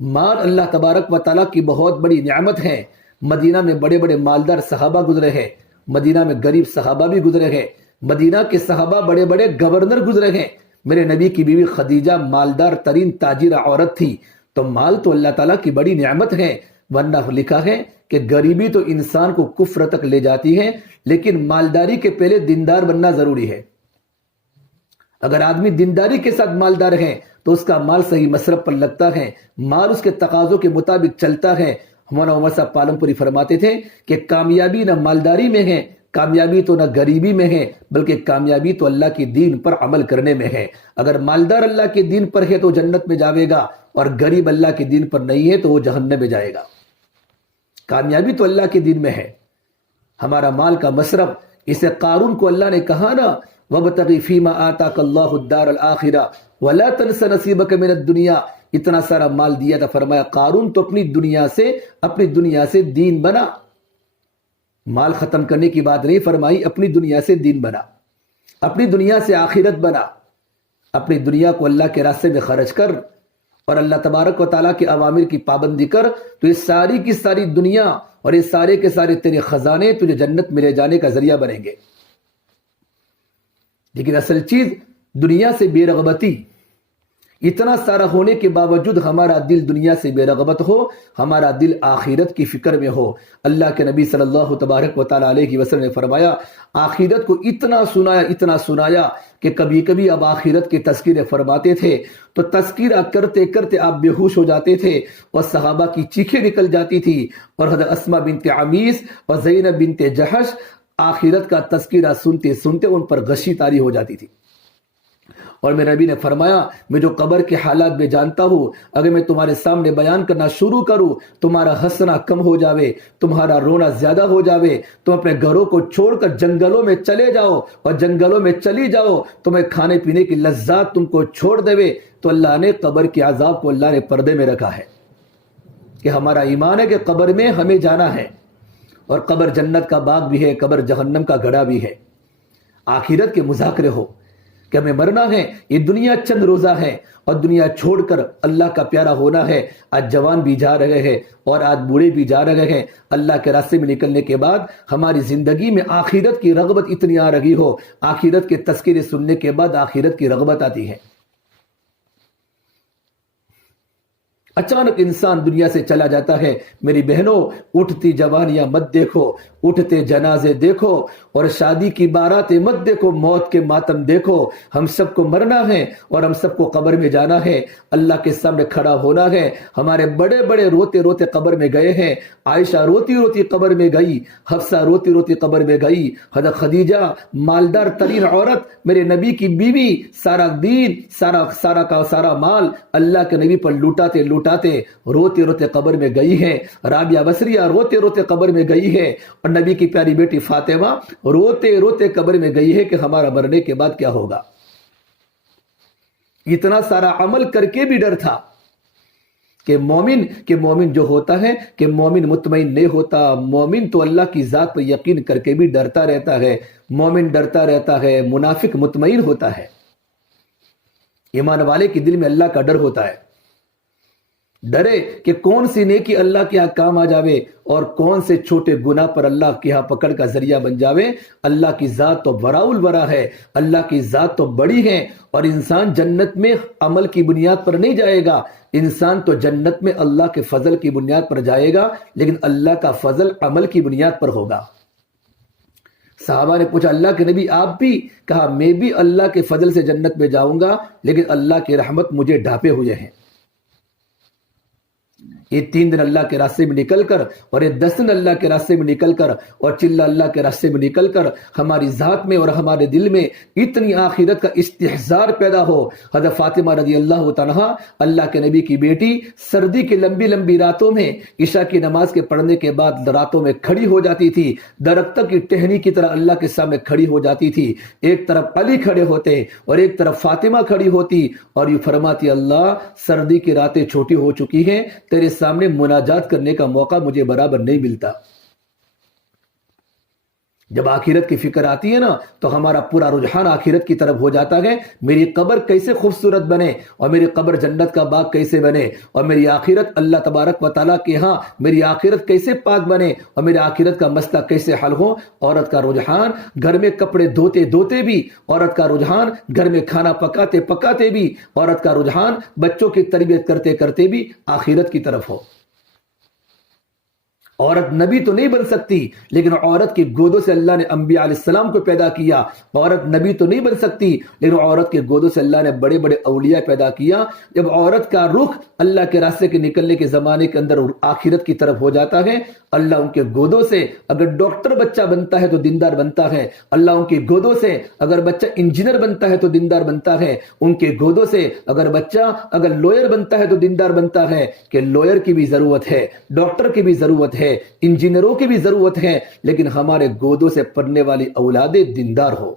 مال اللہ تبارک و تعالیٰ کی بہت بڑی نعمت ہے۔ مدینہ میں بڑے بڑے مالدار صحابہ گزرے ہیں، مدینہ میں غریب صحابہ بھی گزرے ہیں، مدینہ کے صحابہ بڑے بڑے گورنر گزرے ہیں۔ میرے نبی کی بیوی خدیجہ مالدار ترین تاجر عورت تھی۔ تو مال تو اللہ تعالیٰ کی بڑی نعمت ہے، ورنہ لکھا ہے کہ غریبی تو انسان کو کفر تک لے جاتی ہے، لیکن مالداری کے پہلے دیندار بننا ضروری ہے۔ اگر آدمی دینداری کے ساتھ مالدار ہے تو اس کا مال صحیح مصرف پر لگتا ہے، مال اس کے تقاضوں کے مطابق چلتا ہے۔ ہمارا عمر صاحب پالم پوری فرماتے تھے کہ کامیابی نہ مالداری میں ہے، کامیابی تو نہ غریبی میں ہے، بلکہ کامیابی تو اللہ کے دین پر عمل کرنے میں ہے۔ اگر مالدار اللہ کے دین پر ہے تو جنت میں جاوے گا، اور غریب اللہ کے دین پر نہیں ہے تو وہ جہنم میں جائے گا۔ کامیابی تو اللہ کے دین میں ہے۔ ہمارا مال کا مصرف، اسے قارون کو اللہ نے کہا نا، وَابْتَغِ فِي مَا آتَاكَ اللَّهُ الدَّارَ الْآخِرَةَ وَلَا تَنْسَ نَصِيبَكَ مِنَ الدُّنْيَا۔ اتنا سارا مال دیا تھا، فرمایا قارون تو اپنی دنیا سے دین بنا۔ مال ختم کرنے کی بات نہیں فرمائی، اپنی دنیا سے دین بنا، اپنی دنیا سے آخرت بنا، اپنی دنیا کو اللہ کے راستے میں خرچ کر اور اللہ تبارک و تعالیٰ کے اوامر کی پابندی کر، تو یہ ساری کی ساری دنیا اور یہ سارے کے سارے تیرے خزانے تجھے جنت میں لے جانے کا ذریعہ بنیں گے۔ لیکن اصل چیز دنیا سے بے رغبتی، اتنا سارا ہونے کے باوجود ہمارا دل دنیا سے بے رغبت ہو، ہمارا دل آخرت کی فکر میں ہو۔ اللہ کے نبی صلی اللہ تبارک و تعالیٰ علیہ وسلم نے فرمایا، آخرت کو اتنا سنایا کہ کبھی کبھی اب آخرت کے تذکرے فرماتے تھے تو تذکرہ کرتے کرتے آپ بے ہوش ہو جاتے تھے، اور صحابہ کی چیخیں نکل جاتی تھی، اور حضرت اسماء بنت عمیس اور زینب بنت جحش آخرت کا تذکرہ سنتے سنتے ان پر غشی طاری ہو جاتی تھی۔ اور میرے نبی نے فرمایا، میں جو قبر کے حالات میں جانتا ہوں، اگر میں تمہارے سامنے بیان کرنا شروع کروں، تمہارا ہنسنا کم ہو جاوے، تمہارا رونا زیادہ ہو جاوے، تم اپنے گھروں کو چھوڑ کر جنگلوں میں چلے جاؤ اور جنگلوں میں چلی جاؤ، تمہیں کھانے پینے کی لذات تم کو چھوڑ دے، تو اللہ نے قبر کے عذاب کو اللہ نے پردے میں رکھا ہے۔ کہ ہمارا ایمان ہے کہ قبر میں ہمیں جانا ہے، اور قبر جنت کا باغ بھی ہے، قبر جہنم کا گڑھا بھی ہے۔ آخرت کے مذاکرے ہو کہ ہمیں مرنا ہے، یہ دنیا چند روزہ ہے، اور دنیا چھوڑ کر اللہ کا پیارا ہونا ہے۔ آج جوان بھی جا رہے ہیں اور آج بوڑھے بھی جا رہے ہیں۔ اللہ کے راستے میں نکلنے کے بعد ہماری زندگی میں آخرت کی رغبت اتنی آ رہی ہو، آخرت کے تذکرے سننے کے بعد آخرت کی رغبت آتی ہے۔ اچانک انسان دنیا سے چلا جاتا ہے۔ میری بہنوں، اٹھتی جوانیاں مت دیکھو، اٹھتے جنازے دیکھو، اور شادی کی باراتیں مت دیکھو، موت کے ماتم دیکھو۔ ہم سب کو مرنا ہے اور ہم سب کو قبر میں جانا ہے، اللہ کے سامنے کھڑا ہونا ہے۔ ہمارے بڑے بڑے روتے روتے قبر میں گئے ہیں۔ عائشہ روتی روتی قبر میں گئی، حفصہ روتی روتی قبر میں گئی، حضرت خدیجہ مالدار ترین عورت، میرے نبی کی بیوی، سارا دین سارا کا سارا مال اللہ کے نبی پر لوٹاتے روتے روتے قبر میں گئی ہے۔ رابعہ بصریہ روتے روتے قبر میں گئی ہے، اور نبی کی پیاری بیٹی فاطمہ روتے روتے قبر میں گئی ہے کہ ہمارا مرنے کے بعد کیا ہوگا۔ اتنا سارا عمل کر کے بھی ڈر تھا کہ مومن جو ہوتا ہے کہ مومن مطمئن نہیں ہوتا، مومن تو اللہ کی ذات پر یقین کر کے بھی ڈرتا رہتا ہے۔ مومن ڈرتا رہتا ہے، منافق مطمئن ہوتا ہے۔ ایمان والے کے دل میں اللہ کا ڈر ہوتا ہے۔ ڈرے کہ کون سی نیکی اللہ کے ہاں کام آ جاوے اور کون سے چھوٹے گناہ پر اللہ کے ہاں پکڑ کا ذریعہ بن جاوے۔ اللہ کی ذات تو براء البراء ہے، اللہ کی ذات تو بڑی ہے، اور انسان جنت میں عمل کی بنیاد پر نہیں جائے گا، انسان تو جنت میں اللہ کے فضل کی بنیاد پر جائے گا، لیکن اللہ کا فضل عمل کی بنیاد پر ہوگا۔ صحابہ نے پوچھا اللہ کے نبی آپ بھی؟ کہا میں بھی اللہ کے فضل سے جنت میں جاؤں گا، لیکن اللہ کی رحمت مجھے ڈھانپے ہوئے ہیں۔ یہ 3 دن اللہ کے راستے میں نکل کر اور یہ 10 دن اللہ کے راستے میں نکل کر اور چلہ اللہ کے راستے میں نکل کر ہماری ذات میں اور ہمارے دل میں اتنی آخرت کا استحضار پیدا ہو۔ حضرت فاطمہ رضی اللہ تعالیٰ اللہ کے نبی کی بیٹی سردی کی لمبی لمبی راتوں میں عشاء کی نماز کے پڑھنے کے بعد راتوں میں کھڑی ہو جاتی تھی، درختوں کی ٹہنی کی طرح اللہ کے سامنے کھڑی ہو جاتی تھی۔ ایک طرف علی کھڑے ہوتے اور ایک طرف فاطمہ کھڑی ہوتی اور یہ فرماتی اللہ سردی کی راتیں چھوٹی ہو چکی ہیں، تیرے سامنے مناجات کرنے کا موقع مجھے برابر نہیں ملتا۔ جب آخرت کی فکر آتی ہے نا تو ہمارا پورا رجحان آخرت کی طرف ہو جاتا ہے۔ میری قبر کیسے خوبصورت بنے اور میری قبر جنت کا باغ کیسے بنے، اور میری آخرت اللہ تبارک و تعالیٰ کے ہاں میری آخرت کیسے پاک بنے، اور میری آخرت کا مسئلہ کیسے حل ہو۔ عورت کا رجحان گھر میں کپڑے دھوتے دھوتے بھی، عورت کا رجحان گھر میں کھانا پکاتے پکاتے بھی، عورت کا رجحان بچوں کی تربیت کرتے کرتے بھی آخرت کی طرف ہو۔ عورت نبی تو نہیں بن سکتی، لیکن عورت کی گودوں سے اللہ نے انبیاء علیہ السلام کو پیدا کیا۔ عورت نبی تو نہیں بن سکتی، لیکن عورت کے گودوں سے اللہ نے بڑے بڑے اولیاء پیدا کیا۔ جب عورت کا رخ اللہ کے راستے کے نکلنے کے زمانے کے اندر آخرت کی طرف ہو جاتا ہے، اللہ ان کے گودوں سے اگر ڈاکٹر بچہ بنتا ہے تو دیندار بنتا ہے، اللہ ان کی گودوں سے اگر بچہ انجینئر بنتا ہے تو دیندار بنتا ہے، ان کے گودوں سے اگر بچہ لوئر بنتا ہے تو دیندار بنتا ہے۔ کہ لوئر کی بھی ضرورت ہے، ڈاکٹر کی بھی ضرورت ہے، انجینئروں کی بھی ضرورت ہے، لیکن ہمارے گودوں سے پڑھنے والی اولادیں دیندار ہو۔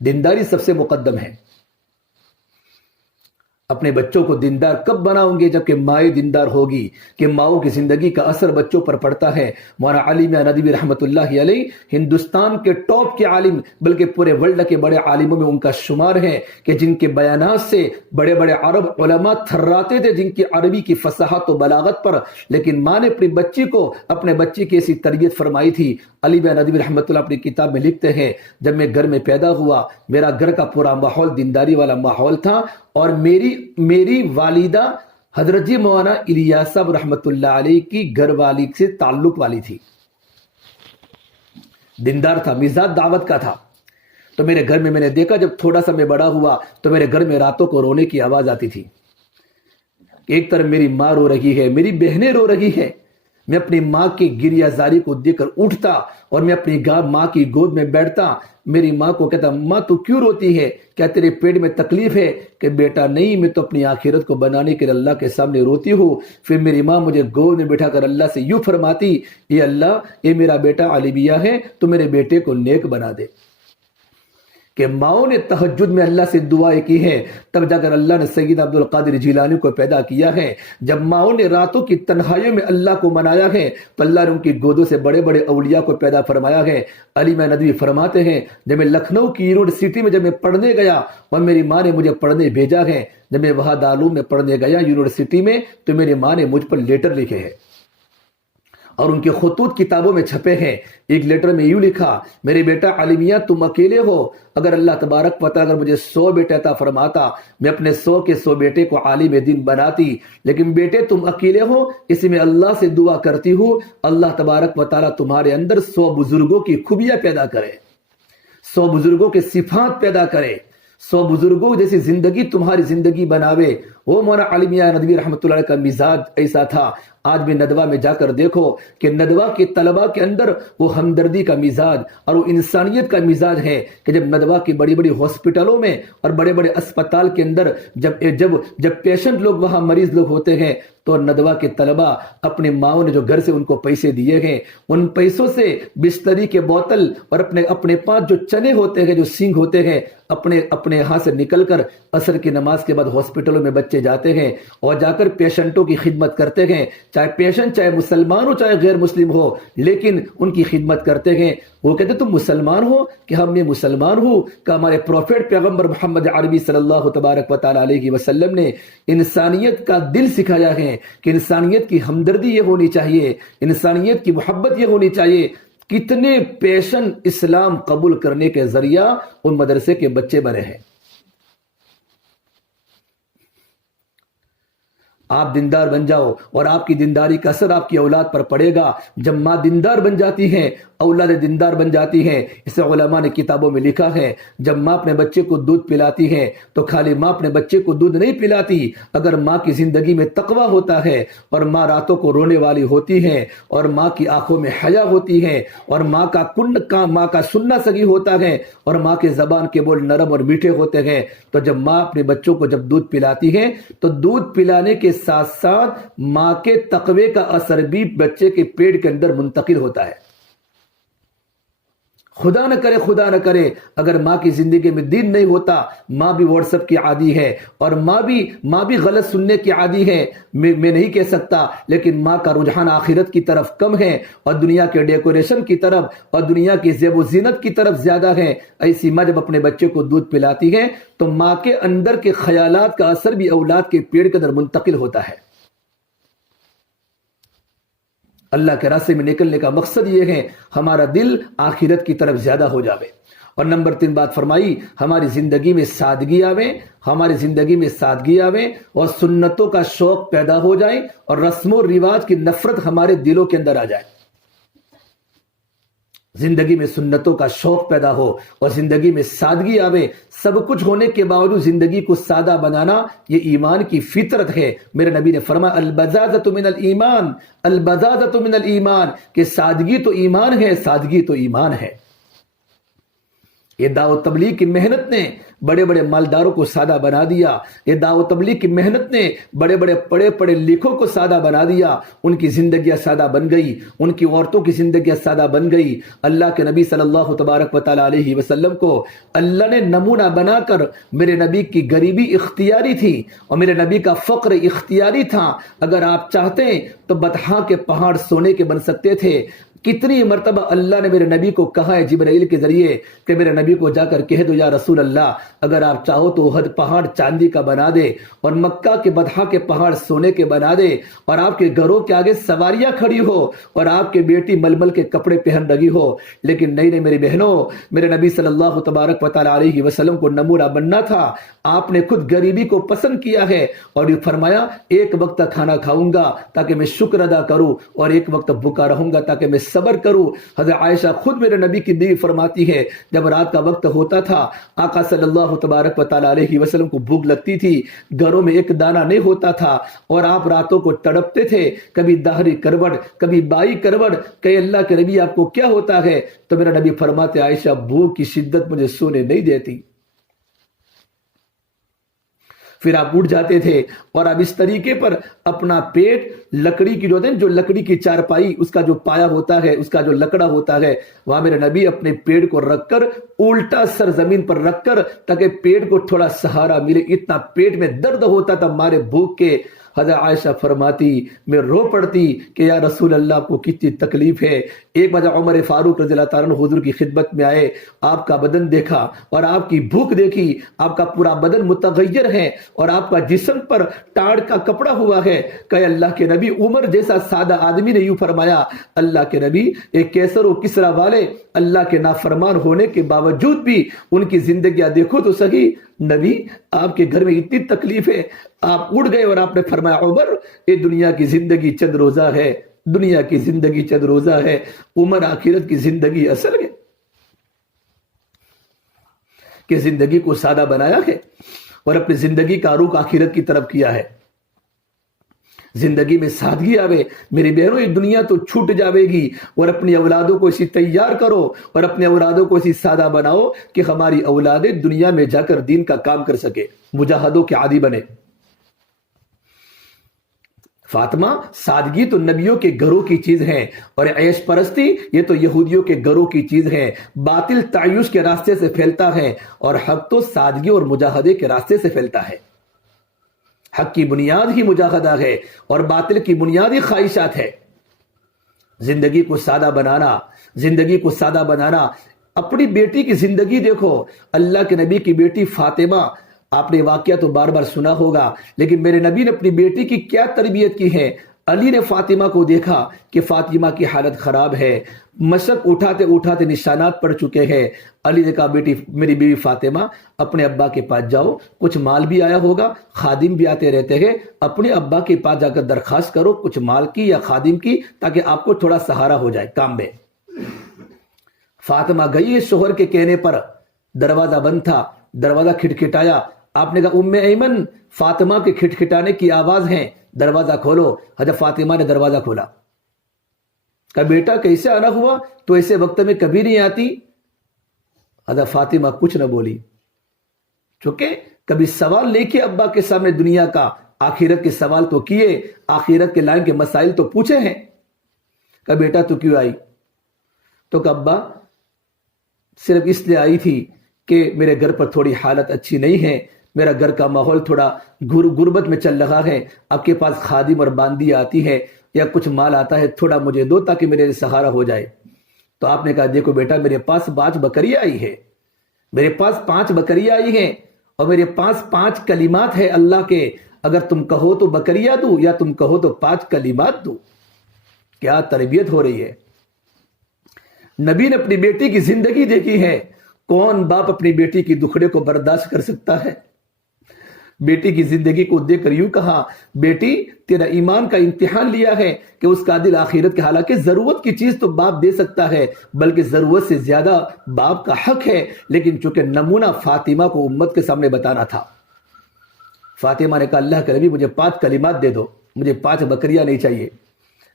دینداری سب سے مقدم ہے۔ اپنے بچوں کو دیندار کب بناؤں گے؟ جبکہ مائیں دیندار ہوگی، کہ ماؤں کی زندگی کا اثر بچوں پر پڑتا ہے۔ مولانا علی میاں ندوی رحمۃ اللہ علیہ ہندوستان کے ٹاپ کے عالم، بلکہ پورے ورلڈ کے بڑے عالموں میں ان کا شمار ہے، کہ جن کے بیانات سے بڑے بڑے عرب علماء تھراتے تھے، جن کی عربی کی فصاحت و بلاغت پر، لیکن ماں نے اپنی بچی کو اپنے بچی کی ایسی تربیت فرمائی تھی۔ علی میاں ندوی رحمۃ اللہ اپنی کتاب میں لکھتے ہیں، جب میں گھر میں پیدا ہوا میرا گھر کا پورا ماحول دینداری والا ماحول تھا، اور میری والدہ حضرت جی مولانا الیاس صاحب رحمۃ اللہ علیہ کی گھر والی سے تعلق والی تھی، دیندار تھا، مزاج دعوت کا تھا۔ تو میرے گھر میں نے دیکھا، جب تھوڑا سا میں بڑا ہوا تو میرے گھر میں راتوں کو رونے کی آواز آتی تھی۔ ایک طرف میری ماں رو رہی ہے، میری بہنیں رو رہی ہے، میں اپنی ماں کی گریہ زاری کو دیکھ کر اٹھتا اور میں اپنی ماں کی گود میں بیٹھتا۔ میری ماں کو کہتا ماں تو کیوں روتی ہے؟ کیا تیرے پیٹ میں تکلیف ہے؟ کہ بیٹا نہیں، میں تو اپنی آخرت کو بنانے کے لیے اللہ کے سامنے روتی ہوں۔ پھر میری ماں مجھے گود میں بٹھا کر اللہ سے یوں فرماتی، اے اللہ یہ میرا بیٹا علی میاں ہے، تو میرے بیٹے کو نیک بنا دے۔ کہ ماؤں نے تہجد میں اللہ سے دعائیں کی ہیں، تب جا کر اللہ نے سید عبد القادر جیلانی کو پیدا کیا ہے۔ جب ماؤں نے راتوں کی تنہائیوں میں اللہ کو منایا ہے تو اللہ نے ان کی گودوں سے بڑے بڑے اولیاء کو پیدا فرمایا ہے۔ علی میاں ندوی فرماتے ہیں، جب میں لکھنؤ کی یونیورسٹی میں جب میں پڑھنے گیا اور میری ماں نے مجھے پڑھنے بھیجا ہے، جب میں وہاں دارالعلوم میں پڑھنے گیا یونیورسٹی میں، تو میری ماں نے مجھ پر لیٹر لکھے ہیں اور ان کے خطوط کتابوں میں چھپے ہیں۔ ایک لیٹر میں یوں لکھا، میرے بیٹا علی میاں تم اکیلے ہو، اگر اللہ تبارک و تعالی اگر مجھے 100 بیٹے عطا فرماتا، میں اپنے 100 کے 100 بیٹے کو عالم دین بناتی، لیکن بیٹے تم اکیلے ہو، اسی میں اللہ سے دعا کرتی ہوں اللہ تبارک و تعالی تمہارے اندر 100 بزرگوں کی خوبیاں پیدا کرے، 100 بزرگوں کے صفات پیدا کرے، 100 بزرگوں جیسی زندگی تمہاری زندگی بناوے۔ وہ مولانا علی میاں ندوی رحمۃ اللہ علیہ کا مزاج ایسا تھا۔ آج بھی ندوہ میں جا کر دیکھو کہ ندوہ کے طلباء کے اندر وہ ہمدردی کا مزاج اور وہ انسانیت کا مزاج ہے، کہ جب ندوہ کی بڑی بڑی ہاسپٹلوں میں اور بڑے بڑے اسپتال کے اندر جب پیشنٹ لوگ وہاں مریض لوگ ہوتے ہیں تو ندوہ کے طلباء اپنے ماؤں نے جو گھر سے ان کو پیسے دیے ہیں، ان پیسوں سے بستری کے بوتل اور اپنے پاس جو چنے ہوتے ہیں، جو سینگ ہوتے ہیں، اپنے ہاتھ سے نکل کر عصر کی نماز کے بعد ہاسپٹلوں میں بچے جاتے ہیں اور جا کر پیشنٹوں کی خدمت کرتے ہیں، چاہے پیشنٹ چاہے مسلمان ہو چاہے غیر مسلم ہو، لیکن ان کی خدمت کرتے ہیں۔ وہ کہتے تم مسلمان ہو کہ ہم یہ مسلمان ہو کہ ہمارے پروفیٹ پیغمبر محمد عربی صلی اللہ تبارک و تعالیٰ علیہ وسلم نے انسانیت کا دل سکھایا ہے کہ انسانیت کی ہمدردی یہ ہونی چاہیے، انسانیت کی محبت یہ ہونی چاہیے۔ کتنے پیشنٹ اسلام قبول کرنے کے ذریعہ ان مدرسے کے بچے بنے ہیں۔ آپ دیندار بن جاؤ اور آپ کی دینداری کا اثر آپ کی اولاد پر پڑے گا۔ جب ماں دیندار بن جاتی ہے، اولاد دیندار بن جاتی ہیں۔ اسے علماء نے کتابوں میں لکھا ہے، جب ماں اپنے بچے کو دودھ پلاتی ہے تو خالی ماں اپنے بچے کو دودھ نہیں پلاتی، اگر ماں کی زندگی میں تقویٰ ہوتا ہے اور ماں راتوں کو رونے والی ہوتی ہے اور ماں کی آنکھوں میں حیا ہوتی ہے اور ماں کا سننا سگی ہوتا ہے اور ماں کے زبان کے بول نرم اور میٹھے ہوتے ہیں، تو جب ماں اپنے بچوں کو جب دودھ پلاتی ہے تو دودھ پلانے کے ساتھ ساتھ ماں کے تقوی کا اثر بھی بچے کے پیٹ کے اندر منتقل ہوتا ہے۔ خدا نہ کرے اگر ماں کی زندگی میں دین نہیں ہوتا، ماں بھی واٹس ایپ کی عادی ہے اور ماں بھی غلط سننے کی عادی ہے، میں نہیں کہہ سکتا، لیکن ماں کا رجحان آخرت کی طرف کم ہے اور دنیا کے ڈیکوریشن کی طرف اور دنیا کی زیب و زینت کی طرف زیادہ ہے۔ ایسی ماں جب اپنے بچے کو دودھ پلاتی ہے تو ماں کے اندر کے خیالات کا اثر بھی اولاد کے پیٹ کے اندر منتقل ہوتا ہے۔ اللہ کے راستے میں نکلنے کا مقصد یہ ہے ہمارا دل آخرت کی طرف زیادہ ہو جاوے۔ اور نمبر 3 بات فرمائی، ہماری زندگی میں سادگی آوے اور سنتوں کا شوق پیدا ہو جائے اور رسم و رواج کی نفرت ہمارے دلوں کے اندر آ جائے۔ زندگی میں سنتوں کا شوق پیدا ہو اور زندگی میں سادگی آوے۔ سب کچھ ہونے کے باوجود زندگی کو سادہ بنانا یہ ایمان کی فطرت ہے۔ میرے نبی نے فرمایا البذاذۃ من الایمان، البذاذۃ من الایمان، کہ سادگی تو ایمان ہے، سادگی تو ایمان ہے۔ یہ دعوت تبلیغ کی محنت نے بڑے بڑے مالداروں کو سادہ بنا دیا، یہ دعوت تبلیغ کی محنت نے بڑے بڑے پڑھے لکھوں کو سادہ بنا دیا، ان کی زندگیاں سادہ بن گئی، ان کی عورتوں کی زندگیاں سادہ بن گئی۔ اللہ کے نبی صلی اللہ تبارک و تعالیٰ علیہ وسلم کو اللہ نے نمونہ بنا کر، میرے نبی کی غریبی اختیاری تھی اور میرے نبی کا فقر اختیاری تھا۔ اگر آپ چاہتے تو بطحاء کے پہاڑ سونے کے بن سکتے تھے۔ کتنی مرتبہ اللہ نے میرے نبی کو کہا ہے جبرائیل کے ذریعے کہ میرے نبی کو جا کر کہہ دو یا رسول اللہ، اگر آپ چاہو تو احد پہاڑ چاندی کا بنا دے اور مکہ کے بطحاء کے پہاڑ سونے کے بنا دے اور آپ کے گھروں کے آگے سواریاں کھڑی ہو اور آپ کے بیٹی ململ کے کپڑے پہن رہی ہو، لیکن نہیں میری بہنوں، میرے نبی صلی اللہ تبارک و تعالیٰ علیہ وسلم کو نمونہ بننا تھا۔ آپ نے خود غریبی کو پسند کیا ہے اور یہ فرمایا ایک وقت کھانا کھاؤں گا تاکہ میں شکر ادا کروں اور ایک وقت بھوکا رہوں گا تاکہ میں صبر کروں۔ حضرت عائشہ خود میرے نبی کی بیوی فرماتی ہے جب رات کا وقت ہوتا تھا، آقا صلی اللہ تبارک و تعالیٰ علیہ وسلم کو بھوک لگتی تھی، گھروں میں ایک دانہ نہیں ہوتا تھا اور آپ راتوں کو تڑپتے تھے، کبھی داہری کروٹ کبھی بائی کروٹ، کہ اللہ کے نبی آپ کو کیا ہوتا ہے؟ تو میرا نبی فرماتے عائشہ بھوک کی شدت مجھے سونے نہیں دیتی۔ پھر آپ اٹھ جاتے تھے اور اب اس طریقے پر اپنا پیٹ لکڑی کی جو لکڑی کی چارپائی اس کا جو پایا ہوتا ہے، اس کا جو لکڑا ہوتا ہے، وہاں میرے نبی اپنے پیٹ کو رکھ کر الٹا سر زمین پر رکھ کر تاکہ پیٹ کو تھوڑا سہارا ملے، اتنا پیٹ میں درد ہوتا تھا مارے بھوک کے۔ حضرت عائشہ فرماتی میں رو پڑتی کہ یا رسول اللہ آپ کو کتنی تکلیف ہے۔ ایک بار عمر فاروق رضی اللہ تعالیٰ عنہ حضور کی خدمت میں آئے، آپ کا بدن دیکھا اور آپ کی بھوک دیکھی، آپ کا پورا بدن متغیر ہے اور آپ کا جسم پر ٹاڑ کا کپڑا ہوا ہے، کہ اللہ کے نبی عمر جیسا سادہ آدمی نے یوں فرمایا، اللہ کے نبی ایک کیسر و کسرا والے اللہ کے نافرمان ہونے کے باوجود بھی ان کی زندگیاں دیکھو تو صحیح، نبی آپ کے گھر میں اتنی تکلیف ہے، آپ اٹھ گئے اور آپ نے فرمایا عمر یہ دنیا کی زندگی چند روزہ ہے، دنیا کی زندگی چند روزہ ہے، عمر آخرت کی زندگی اصل ہے کہ زندگی کو سادہ بنایا ہے اور اپنی زندگی کا رخ آخرت کی طرف کیا ہے۔ زندگی میں سادگی آوے میری بہنوں، یہ دنیا تو چھوٹ جاوے گی، اور اپنی اولادوں کو اسی تیار کرو اور اپنے اولادوں کو اسی سادہ بناؤ کہ ہماری اولادیں دنیا میں جا کر دین کا کام کر سکے، مجاہدوں کے عادی بنے۔ فاطمہ، سادگی تو نبیوں کے گھروں کی چیز ہے اور عیش پرستی یہ تو یہودیوں کے گھروں کی چیز ہے۔ باطل تعیش کے راستے سے پھیلتا ہے اور حق تو سادگی اور مجاہدے کے راستے سے پھیلتا ہے۔ حق کی بنیاد ہی مجاہدہ ہے اور باطل کی بنیاد ہی خواہشات ہے۔ زندگی کو سادہ بنانا، زندگی کو سادہ بنانا۔ اپنی بیٹی کی زندگی دیکھو، اللہ کے نبی کی بیٹی فاطمہ، آپ نے واقعہ تو بار بار سنا ہوگا، لیکن میرے نبی نے اپنی بیٹی کی کیا تربیت کی ہے۔ علی نے فاطمہ کو دیکھا کہ فاطمہ کی حالت خراب ہے، مشق اٹھاتے اٹھاتے نشانات پڑ چکے ہیں۔ علی نے کہا بیٹی، میری بیوی فاطمہ، اپنے ابا کے پاس جاؤ، کچھ مال بھی آیا ہوگا، خادم بھی آتے رہتے ہیں، اپنے ابا کے پاس جا کر درخواست کرو کچھ مال کی یا خادم کی، تاکہ آپ کو تھوڑا سہارا ہو جائے کام میں۔ فاطمہ گئی شوہر کے کہنے پر، دروازہ بند تھا، دروازہ کھٹکھٹایا، آپ نے کہا ام ایمن، فاطمہ کے کھٹکھٹانے کی آواز ہے، دروازہ کھولو۔ حضرت فاطمہ نے دروازہ کھولا، کہا بیٹا کیسے آنا ہوا، تو ایسے وقت میں کبھی نہیں آتی۔ حضرت فاطمہ کچھ نہ بولی، چونکہ کبھی سوال لے کے ابا کے سامنے دنیا کا، آخرت کے سوال تو کیے، آخرت کے لائن کے مسائل تو پوچھے ہیں۔ کہا بیٹا تو کیوں آئی؟ تو کہا ابا صرف اس لیے آئی تھی کہ میرے گھر پر تھوڑی حالت اچھی نہیں ہے، میرا گھر کا ماحول تھوڑا غربت میں چل رہا ہے، آپ کے پاس خادم اور باندی آتی ہے یا کچھ مال آتا ہے، تھوڑا مجھے دو تاکہ میرے سہارا ہو جائے۔ تو آپ نے کہا دیکھو بیٹا، میرے پاس 5 بکریاں آئی ہے، میرے پاس 5 بکریاں آئی ہیں، اور میرے پاس 5 کلمات ہے اللہ کے، اگر تم کہو تو بکریاں دوں یا تم کہو تو 5 کلمات دوں۔ کیا تربیت ہو رہی ہے۔ نبی نے اپنی بیٹی کی زندگی دیکھی ہے۔ کون باپ اپنی بیٹی کی دکھڑے کو برداشت کر سکتا ہے؟ بیٹی کی زندگی کو دیکھ کر یوں کہا بیٹی تیرا ایمان کا امتحان لیا ہے کہ اس کا دل آخرت کے، حالانکہ ضرورت کی چیز تو باپ دے سکتا ہے، بلکہ ضرورت سے زیادہ باپ کا حق ہے، لیکن چونکہ نمونہ فاطمہ کو امت کے سامنے بتانا تھا۔ فاطمہ نے کہا اللہ کے نبی مجھے 5 کلمات دے دو، مجھے 5 بکریاں نہیں چاہیے۔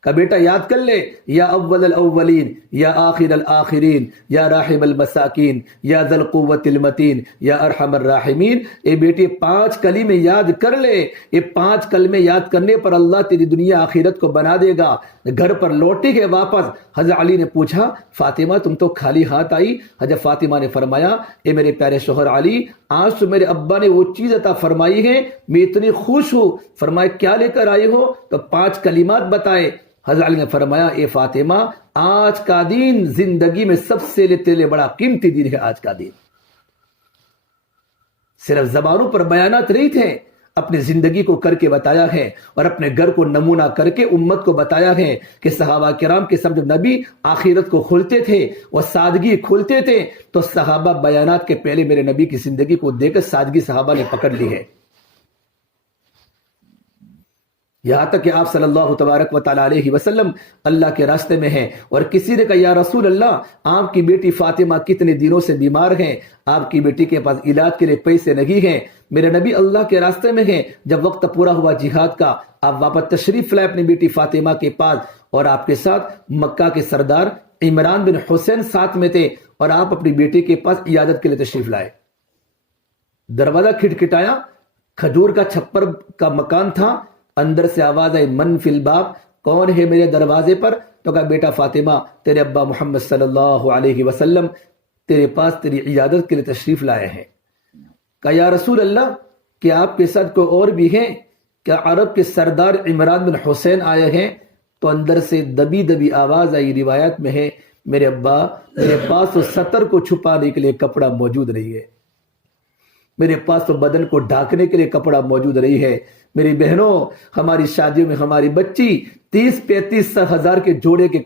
کہ بیٹا یاد کر لے، یا اول الاولین، یا آخر الاخرین، یا راحم المساکین، یا ذی القوۃ المتین، یا ارحم الراحمین۔ اے بیٹی 5 کلمے یاد کر لے، یہ 5 کلمے یاد کرنے پر اللہ تیری دنیا آخرت کو بنا دے گا۔ گھر پر لوٹے گئے واپس، حضرت علی نے پوچھا فاطمہ تم تو خالی ہاتھ آئی؟ حضرت فاطمہ نے فرمایا اے میرے پیارے شوہر علی، آج تو میرے ابا نے وہ چیز عطا فرمائی ہے، میں اتنی خوش ہوں۔ فرمایا کیا لے کر آئے ہو؟ تو 5 کلمات بتائے۔ حضرت علی نے فرمایا اے فاطمہ، آج کا دن زندگی میں سب سے تیرے بڑا قیمتی دن ہے۔ آج کا دن صرف زبانوں پر بیانات نہیں تھے، اپنی زندگی کو کر کے بتایا ہے، اور اپنے گھر کو نمونہ کر کے امت کو بتایا ہے کہ صحابہ کرام کے سب جب نبی آخرت کو کھولتے تھے، وہ سادگی کھولتے تھے، تو صحابہ بیانات کے پہلے میرے نبی کی زندگی کو دیکھ کر سادگی صحابہ نے پکڑ لی ہے۔ یہاں تک کہ آپ صلی اللہ تبارک و تعالیٰ علیہ وسلم اللہ کے راستے میں ہیں، اور کسی نے کہا یا رسول اللہ آپ کی بیٹی فاطمہ کتنے دنوں سے بیمار ہیں، آپ کی بیٹی کے پاس علاج کے لیے پیسے نہیں ہیں، میرے نبی اللہ کے راستے میں ہیں۔ جب وقت پورا ہوا جہاد کا، آپ واپس تشریف لائے اپنی بیٹی فاطمہ کے پاس، اور آپ کے ساتھ مکہ کے سردار عمران بن حسین ساتھ میں تھے، اور آپ اپنی بیٹی کے پاس عیادت کے لیے تشریف لائے۔ دروازہ کھٹکھٹایا، کھجور کا چھپر کا مکان تھا، اندر سے آواز آئی من فی الباب، کون ہے میرے دروازے پر؟ تو کہا بیٹا فاطمہ تیرے ابا محمد صلی اللہ علیہ وسلم تیرے پاس تیری عیادت کے لیے تشریف لائے ہیں۔ کہا یا رسول اللہ کیا آپ کے ساتھ کوئی اور بھی ہیں؟ کیا عرب کے سردار عمران بن حسین آئے ہیں؟ تو اندر سے دبی دبی آواز آئی، روایت میں ہے میرے ابا میرے پاس تو سطر کو چھپانے کے لیے کپڑا موجود نہیں ہے، میرے پاس تو بدن کو ڈھانکنے کے لیے کپڑا موجود نہیں ہے۔ میری بہنوں، ہماری شادیوں میں ہماری بچی 30-35 ہزار کے جوڑے کے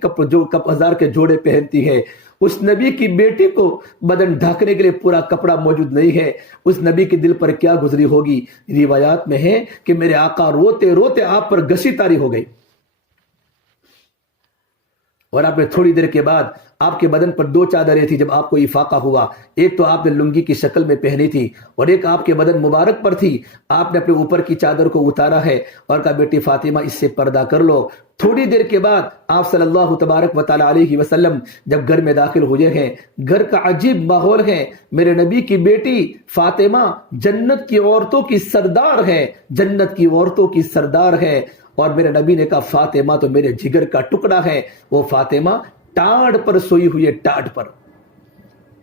ہزار کے جوڑے پہنتی ہے، اس نبی کی بیٹی کو بدن ڈھانکنے کے لیے پورا کپڑا موجود نہیں ہے، اس نبی کے دل پر کیا گزری ہوگی؟ روایات میں ہے کہ میرے آقا روتے روتے آپ پر گشی طاری ہو گئی، اور آپ نے تھوڑی دیر کے بعد آپ کے بدن پر 2 چادریں تھی۔ جب آپ کو افاقہ ہوا، ایک تو آپ نے لنگی کی شکل میں پہنی تھی، اور ایک آپ کے بدن مبارک پر تھی، آپ نے اپنے اوپر کی چادر کو اتارا ہے اور کہا بیٹی فاطمہ اس سے پردہ کر لو۔ تھوڑی دیر کے بعد آپ صلی اللہ تبارک و تعالیٰ علیہ وسلم جب گھر میں داخل ہوئے ہیں، گھر کا عجیب ماحول ہے، میرے نبی کی بیٹی فاطمہ جنت کی عورتوں کی سردار ہے، جنت کی عورتوں کی سردار ہے، اور میرے نبی نے کہا فاطمہ تو میرے جگر کا ٹکڑا ہے۔ وہ فاطمہ ٹاٹ پر سوئی ہوئی ہے، ٹاٹ پر،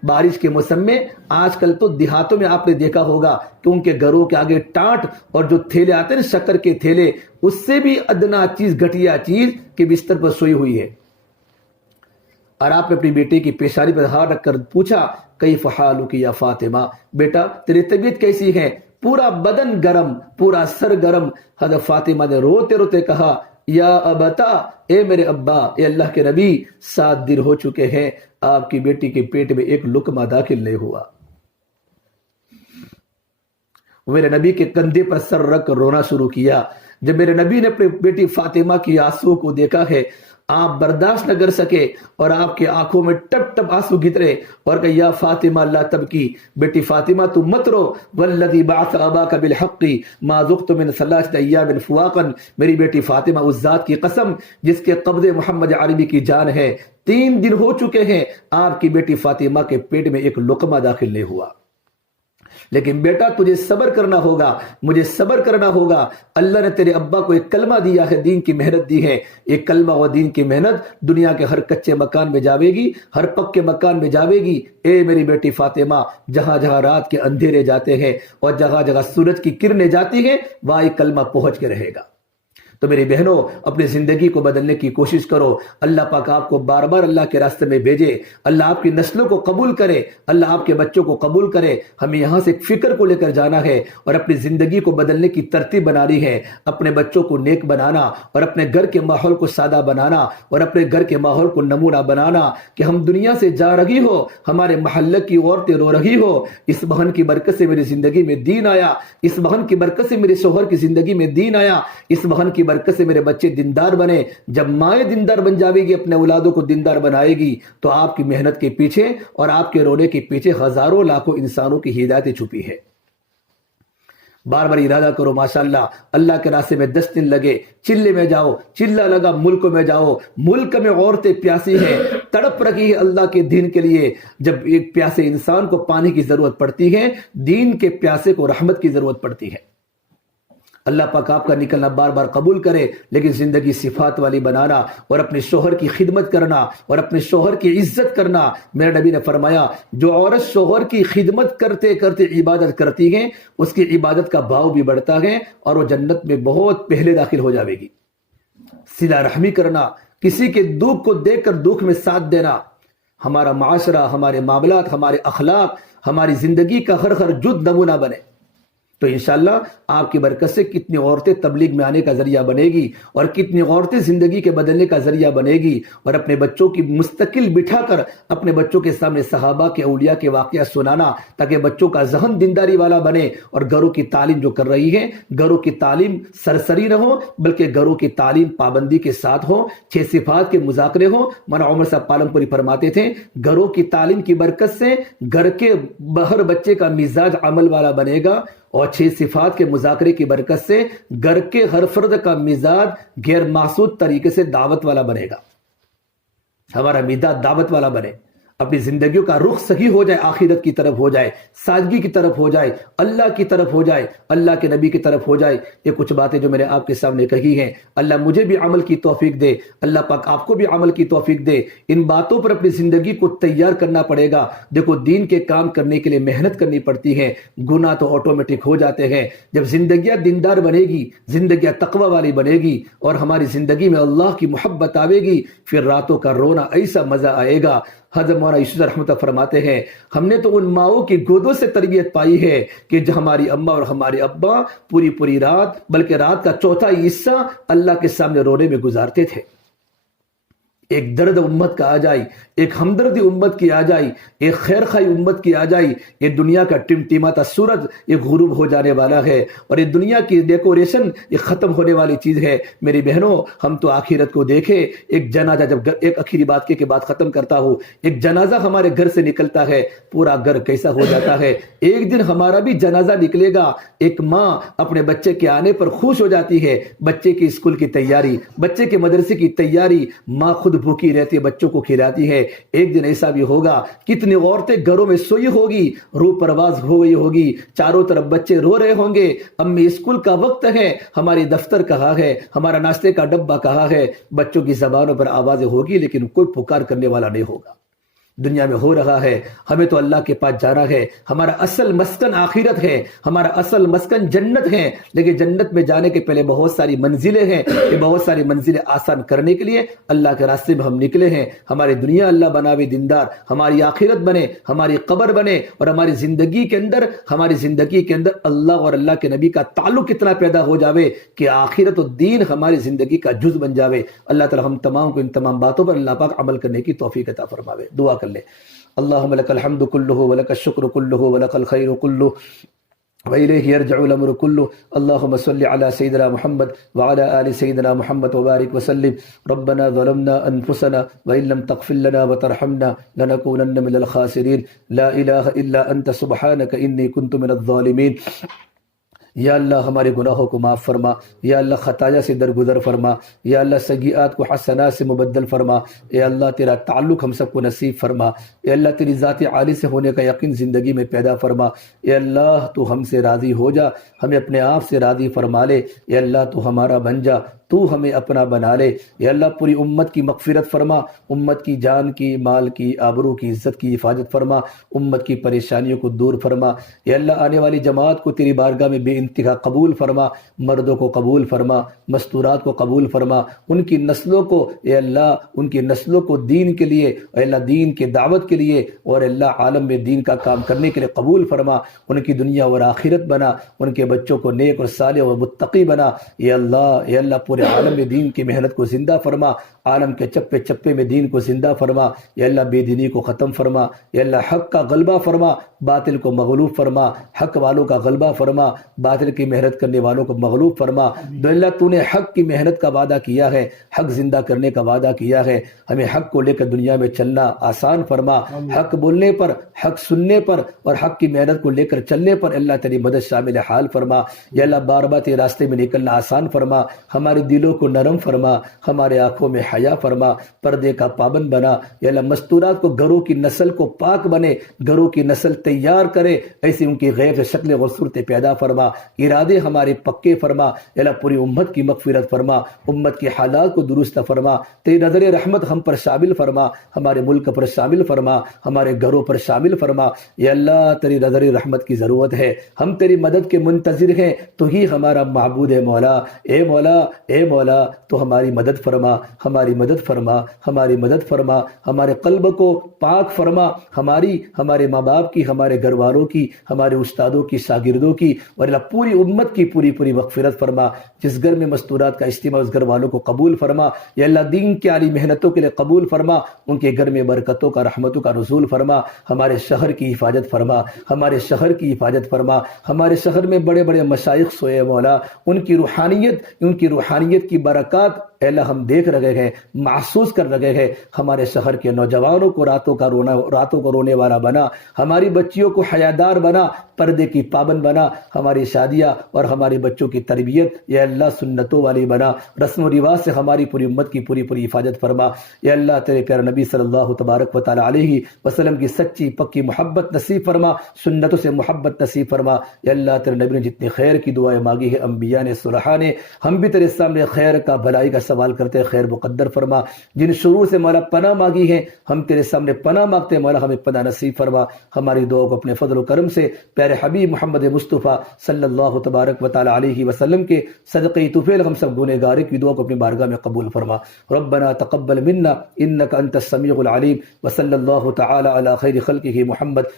بارش کے موسم میں آج کل تو دیہاتوں میں آپ نے دیکھا ہوگا کہ ان کے گھروں کے آگے ٹانٹ اور جو تھیلے آتے ہیں شکر کے تھیلے، اس سے بھی ادنا چیز، گھٹیا چیز کہ بستر پر سوئی ہوئی ہے، اور آپ نے اپنی بیٹی کی پیشانی پر ہاتھ رکھ کر پوچھا کیف حالک یا فاطمہ، بیٹا تیری طبیعت کیسی ہے؟ پورا بدن گرم، پورا سر گرم۔ حضرت فاطمہ نے روتے روتے کہا یا ابتا، اے میرے ابا، اے اللہ کے نبی، 7 دن ہو چکے ہیں آپ کی بیٹی کے پیٹ میں ایک لقمہ داخل نہیں ہوا۔ میرے نبی کے کندھے پر سر رکھ کر رونا شروع کیا۔ جب میرے نبی نے اپنی بیٹی فاطمہ کی آنسو کو دیکھا ہے، آپ برداشت نہ کر سکے اور آپ کی آنکھوں میں ٹپ ٹپ آنسو گرے اور کہا یا فاطمہ لا تبکی، بیٹی فاطمہ تو مت رو، والذی بعث اباک بالحق ما ذقت من 3 ایام فواقا، میری بیٹی فاطمہ اس ذات کی قسم جس کے قبضے محمد عربی کی جان ہے، 3 دن ہو چکے ہیں آپ کی بیٹی فاطمہ کے پیٹ میں ایک لقمہ داخل نہیں ہوا، لیکن بیٹا تجھے صبر کرنا ہوگا، مجھے صبر کرنا ہوگا۔ اللہ نے تیرے ابا کو ایک کلمہ دیا ہے، دین کی محنت دی ہے، ایک کلمہ و دین کی محنت دنیا کے ہر کچے مکان میں جاوے گی، ہر پکے مکان میں جاوے گی۔ اے میری بیٹی فاطمہ، جہاں جہاں رات کے اندھیرے جاتے ہیں اور جہاں جہاں سورج کی کرنیں جاتی ہیں وہاں ایک کلمہ پہنچ کے رہے گا۔ تو میری بہنوں، اپنی زندگی کو بدلنے کی کوشش کرو، اللہ پاک آپ کو بار بار اللہ کے راستے میں بھیجے، اللہ آپ کی نسلوں کو قبول کرے، اللہ آپ کے بچوں کو قبول کرے۔ ہمیں یہاں سے ایک فکر کو لے کر جانا ہے اور اپنی زندگی کو بدلنے کی ترتیب بنانی ہے، اپنے بچوں کو نیک بنانا اور اپنے گھر کے ماحول کو سادہ بنانا اور اپنے گھر کے ماحول کو نمونہ بنانا کہ ہم دنیا سے جا رہی ہو، ہمارے محلے کی عورتیں رو رہی ہو، اس بہن کی برکت سے میری زندگی میں دین آیا، اس بہن کی برکت سے میرے شوہر کی زندگی میں دین آیا، اس بہن کی برکت سے میرے بچے دیندار بنے۔ جب مائیں دیندار بن جاوے گی، اپنے اولادوں کو دیندار بنائے گی، تو آپ کی محنت کے پیچھے اور آپ کے رونے کے پیچھے ہزاروں لاکھوں انسانوں کی ہدایت چھپی ہے۔ بار بار ارادہ کرو، ماشاءاللہ اللہ کے راستے میں 10 دن لگے، چلے میں جاؤ، چلا لگا ملک میں جاؤ، ملک میں عورتیں پیاسی ہیں، تڑپ رہی ہے اللہ کے دین کے لیے۔ جب ایک پیاسے انسان کو پانی کی ضرورت پڑتی ہے، دین کے پیاسے کو رحمت کی ضرورت پڑتی ہے۔ اللہ پاک آپ کا نکلنا بار بار قبول کرے، لیکن زندگی صفات والی بنانا اور اپنے شوہر کی خدمت کرنا اور اپنے شوہر کی عزت کرنا۔ میرے نبی نے فرمایا جو عورت شوہر کی خدمت کرتے کرتے عبادت کرتی ہے، اس کی عبادت کا بھاؤ بھی بڑھتا ہے اور وہ جنت میں بہت پہلے داخل ہو جاوے گی۔ صلہ رحمی کرنا، کسی کے دکھ کو دیکھ کر دکھ میں ساتھ دینا، ہمارا معاشرہ، ہمارے معاملات، ہمارے اخلاق، ہماری زندگی کا ہر ہر جز نمونہ بنے، تو انشاءاللہ آپ کی برکت سے کتنی عورتیں تبلیغ میں آنے کا ذریعہ بنے گی اور کتنی عورتیں زندگی کے بدلنے کا ذریعہ بنے گی، اور اپنے بچوں کی مستقل بٹھا کر اپنے بچوں کے سامنے صحابہ کے اولیاء کے واقعہ سنانا، تاکہ بچوں کا ذہن دینداری والا بنے، اور گھروں کی تعلیم جو کر رہی ہے، گھروں کی تعلیم سرسری نہ ہو بلکہ گھروں کی تعلیم پابندی کے ساتھ ہو، 6 صفات کے مذاکرے ہوں۔ مولانا عمر صاحب پالم پوری فرماتے تھے گھروں کی تعلیم کی برکت سے گھر کے ہر بچے کا مزاج عمل والا بنے گا، اور 6 صفات کے مذاکرے کی برکت سے گھر کے ہر فرد کا مزاج غیر محسود طریقے سے دعوت والا بنے گا، ہمارا مزاج دعوت والا بنے، اپنی زندگیوں کا رخ صحیح ہو جائے، آخرت کی طرف ہو جائے، سادگی کی طرف ہو جائے، اللہ کی طرف ہو جائے، اللہ کے نبی کی طرف ہو جائے۔ یہ کچھ باتیں جو میں نے آپ کے سامنے کہی ہیں، اللہ مجھے بھی عمل کی توفیق دے، اللہ پاک آپ کو بھی عمل کی توفیق دے۔ ان باتوں پر اپنی زندگی کو تیار کرنا پڑے گا۔ دیکھو دین کے کام کرنے کے لیے محنت کرنی پڑتی ہے، گناہ تو آٹومیٹک ہو جاتے ہیں۔ جب زندگیاں دیندار بنے گی، زندگیاں تقوی والی بنے گی اور ہماری زندگی میں اللہ کی محبت آئے گی، پھر راتوں کا رونا ایسا مزہ آئے گا۔ حضرت مولانا یوسف رحمۃ اللہ فرماتے ہیں ہم نے تو ان ماؤں کی گودوں سے تربیت پائی ہے کہ جو ہماری اماں اور ہمارے ابا پوری رات بلکہ رات کا چوتھا حصہ اللہ کے سامنے رونے میں گزارتے تھے۔ ایک درد امت کا آ جائے، ایک ہمدردی امت کی آ جائے، ایک خیر خواہی امت کی آ جائے، یہ دنیا کا ٹمٹماتا سورج یہ غروب ہو جانے والا ہے، اور یہ دنیا کی ڈیکوریشن یہ ختم ہونے والی چیز ہے۔ میری بہنوں، ہم تو آخرت کو دیکھیں، ایک جنازہ جب ایک آخری بات کے بعد ختم کرتا ہوں، ایک جنازہ ہمارے گھر سے نکلتا ہے، پورا گھر کیسا ہو جاتا ہے۔ ایک دن ہمارا بھی جنازہ نکلے گا۔ ایک ماں اپنے بچے کے آنے پر خوش ہو جاتی ہے، بچے کی اسکول کی تیاری، بچے کے مدرسے کی تیاری، ماں خود بھوکی رہتی ہے، بچوں کو کھلاتی ہے۔ ایک دن ایسا بھی ہوگا، کتنی عورتیں گھروں میں سوئی ہوگی، روح پرواز ہو گئی ہوگی، چاروں طرف بچے رو رہے ہوں گے، امی اسکول کا وقت ہے، ہماری دفتر کہاں ہے، ہمارا ناشتے کا ڈبہ کہاں ہے، بچوں کی زبانوں پر آوازیں ہوگی لیکن کوئی پکار کرنے والا نہیں ہوگا۔ دنیا میں ہو رہا ہے، ہمیں تو اللہ کے پاس جانا ہے، ہمارا اصل مسکن آخرت ہے، ہمارا اصل مسکن جنت ہے، لیکن جنت میں جانے کے پہلے بہت ساری منزلیں ہیں، یہ بہت ساری منزلیں آسان کرنے کے لیے اللہ کے راستے میں ہم نکلے ہیں۔ ہماری دنیا اللہ بناوے دیندار، ہماری آخرت بنے، ہماری قبر بنے، اور ہماری زندگی کے اندر اللہ اور اللہ کے نبی کا تعلق کتنا پیدا ہو جاوے کہ آخرت و دین ہماری زندگی کا جز بن جاوے۔ اللہ تعالی ہم تمام کو ان تمام باتوں پر اللہ پاک عمل کرنے کی توفیق عطا فرماوے۔ دعا کر لیں۔ اللہم لک الحمد کلہ ولک الشکر کلہ ولک الخیر کلہ وإلیہ یرجع الامر کلہ۔ اللہم صل علی سیدنا محمد وعلی آل سیدنا محمد وبارک وسلم۔ ربنا ظلمنا انفسنا وإن لم تغفر لنا وترحمنا لنکونن من الخاسرین۔ لا الہ الا انت سبحانک انی کنت من الظالمین۔ یا اللہ ہمارے گناہوں کو معاف فرما، یا اللہ خطایا سے درگزر فرما، یا اللہ سیئات کو حسنات سے مبدل فرما، اے اللہ تیرا تعلق ہم سب کو نصیب فرما، اے اللہ تیری ذات عالی سے ہونے کا یقین زندگی میں پیدا فرما، اے اللہ تو ہم سے راضی ہو جا، ہمیں اپنے آپ سے راضی فرما لے، اے اللہ تو ہمارا بن جا، تو ہمیں اپنا بنا لے، اے اللہ پوری امت کی مغفرت فرما، امت کی جان کی، مال کی، آبرو کی، عزت کی حفاظت فرما، امت کی پریشانیوں کو دور فرما، اے اللہ آنے والی جماعت کو تیری بارگاہ میں بے انتہا قبول فرما، مردوں کو قبول فرما، مستورات کو قبول فرما، ان کی نسلوں کو اے اللہ ان کی نسلوں کو دین کے لیے، اے اللہ دین کے دعوت کے لیے اور اللہ عالم میں دین کا کام کرنے کے لیے قبول فرما، ان کی دنیا اور آخرت بنا، ان کے بچوں کو نیک اور صالح اور متقی بنا، اے اللہ پورے عالم میں دین کی محنت کو زندہ فرما، عالم کے چپے چپے میں دین کو زندہ فرما، یا اللہ بے دینی کو ختم فرما، یا اللہ حق کا غلبہ فرما، باطل کو مغلوب فرما، حق والوں کا غلبہ فرما، باطل کی محنت کرنے والوں کو مغلوب فرما۔ تو اللہ تو نے حق کی محنت کا وعدہ کیا ہے، حق زندہ کرنے کا وعدہ کیا ہے، ہمیں حق کو لے کر دنیا میں چلنا آسان فرما، حق بولنے پر، حق سننے پر اور حق کی محنت کو لے کر چلنے پر اللہ تیری مدد شامل حال فرما، یا اللہ بار بار تیرے راستے میں نکلنا آسان فرما، ہمارے دلوں کو نرم فرما، ہمارے آنکھوں میں حیا فرما، پردے کا پابند بنا، یا اللہ مستورات کو گھروں کی نسل کو پاک بنے، گھروں کی نسل تیار کرے، ایسی ان کی غیر شکل اور صورتیں پیدا فرما، ارادے ہمارے پکے فرما، یا اللہ پوری امت کی مغفرت فرما، امت کے حالات کو درست فرما، تیری نظر رحمت ہم پر شامل فرما، ہمارے ملک پر شامل فرما، ہمارے گھروں پر شامل فرما، یا اللہ تیری نظر رحمت کی ضرورت ہے، ہم تیری مدد کے منتظر ہیں، تو ہی ہمارا معبود ہے مولا، اے مولا اے مولا تو ہماری مدد فرما، ہماری مدد فرما، ہماری مدد فرما، ہمارے قلب کو پاک فرما، ہمارے ماں باپ کی، ہمارے گھر والوں کی، ہمارے استادوں کی، شاگردوں کی، اور اللہ پوری امت کی پوری مغفرت فرما، جس گھر میں مستورات کا اجتماع اس گھر والوں کو قبول فرما، یا اللہ دین کی عالی محنتوں کے لیے قبول فرما، ان کے گھر میں برکتوں کا، رحمتوں کا نزول فرما، ہمارے شہر کی حفاظت فرما، ہمارے شہر کی حفاظت فرما، ہمارے شہر میں بڑے بڑے مشائخ سوئے مولا، ان کی روحانیت کی برکات اے اللہ ہم دیکھ رہے ہیں، محسوس کر رہے ہیں، ہمارے شہر کے نوجوانوں کو راتوں کو رونے والا بنا، ہماری بچیوں کو حیادار بنا، پردے کی پابند بنا، ہماری شادیاں اور ہمارے بچوں کی تربیت یا اللہ سنتوں والی بنا، رسم و رواج سے ہماری پوری امت کی پوری حفاظت فرما، یا اللہ تیرے پیارے نبی صلی اللہ تبارک و تعالی علیہ وسلم کی سچی پکی محبت نصیب فرما، سنتوں سے محبت نصیب فرما، یا اللہ تیرے نبی نے جتنی خیر کی دعائیں مانگی ہے، انبیاء نے، صلحاء نے، ہم بھی تیرے سامنے خیر کا، بھلائی کا سوال کرتے ہیں، خیر مقدر فرما، جن شرور سے مولا پناہ مانگی ہے، ہم تیرے سامنے پناہ مانگتے ہیں، مولا ہمیں پناہ نصیب فرما، ہماری دعا کو اپنے فضل و کرم سے پیارے حبیب محمد مصطفیٰ صلی اللہ تبارک و تعالی علیہ وسلم کے صدقے طفیل ہم سب گنہگار کی دعا کو اپنی بارگاہ میں قبول فرما۔ ربنا تقبل منا انک انت السمیع العلیم، وصلی اللہ تعالی علی خیر خلقہ محمد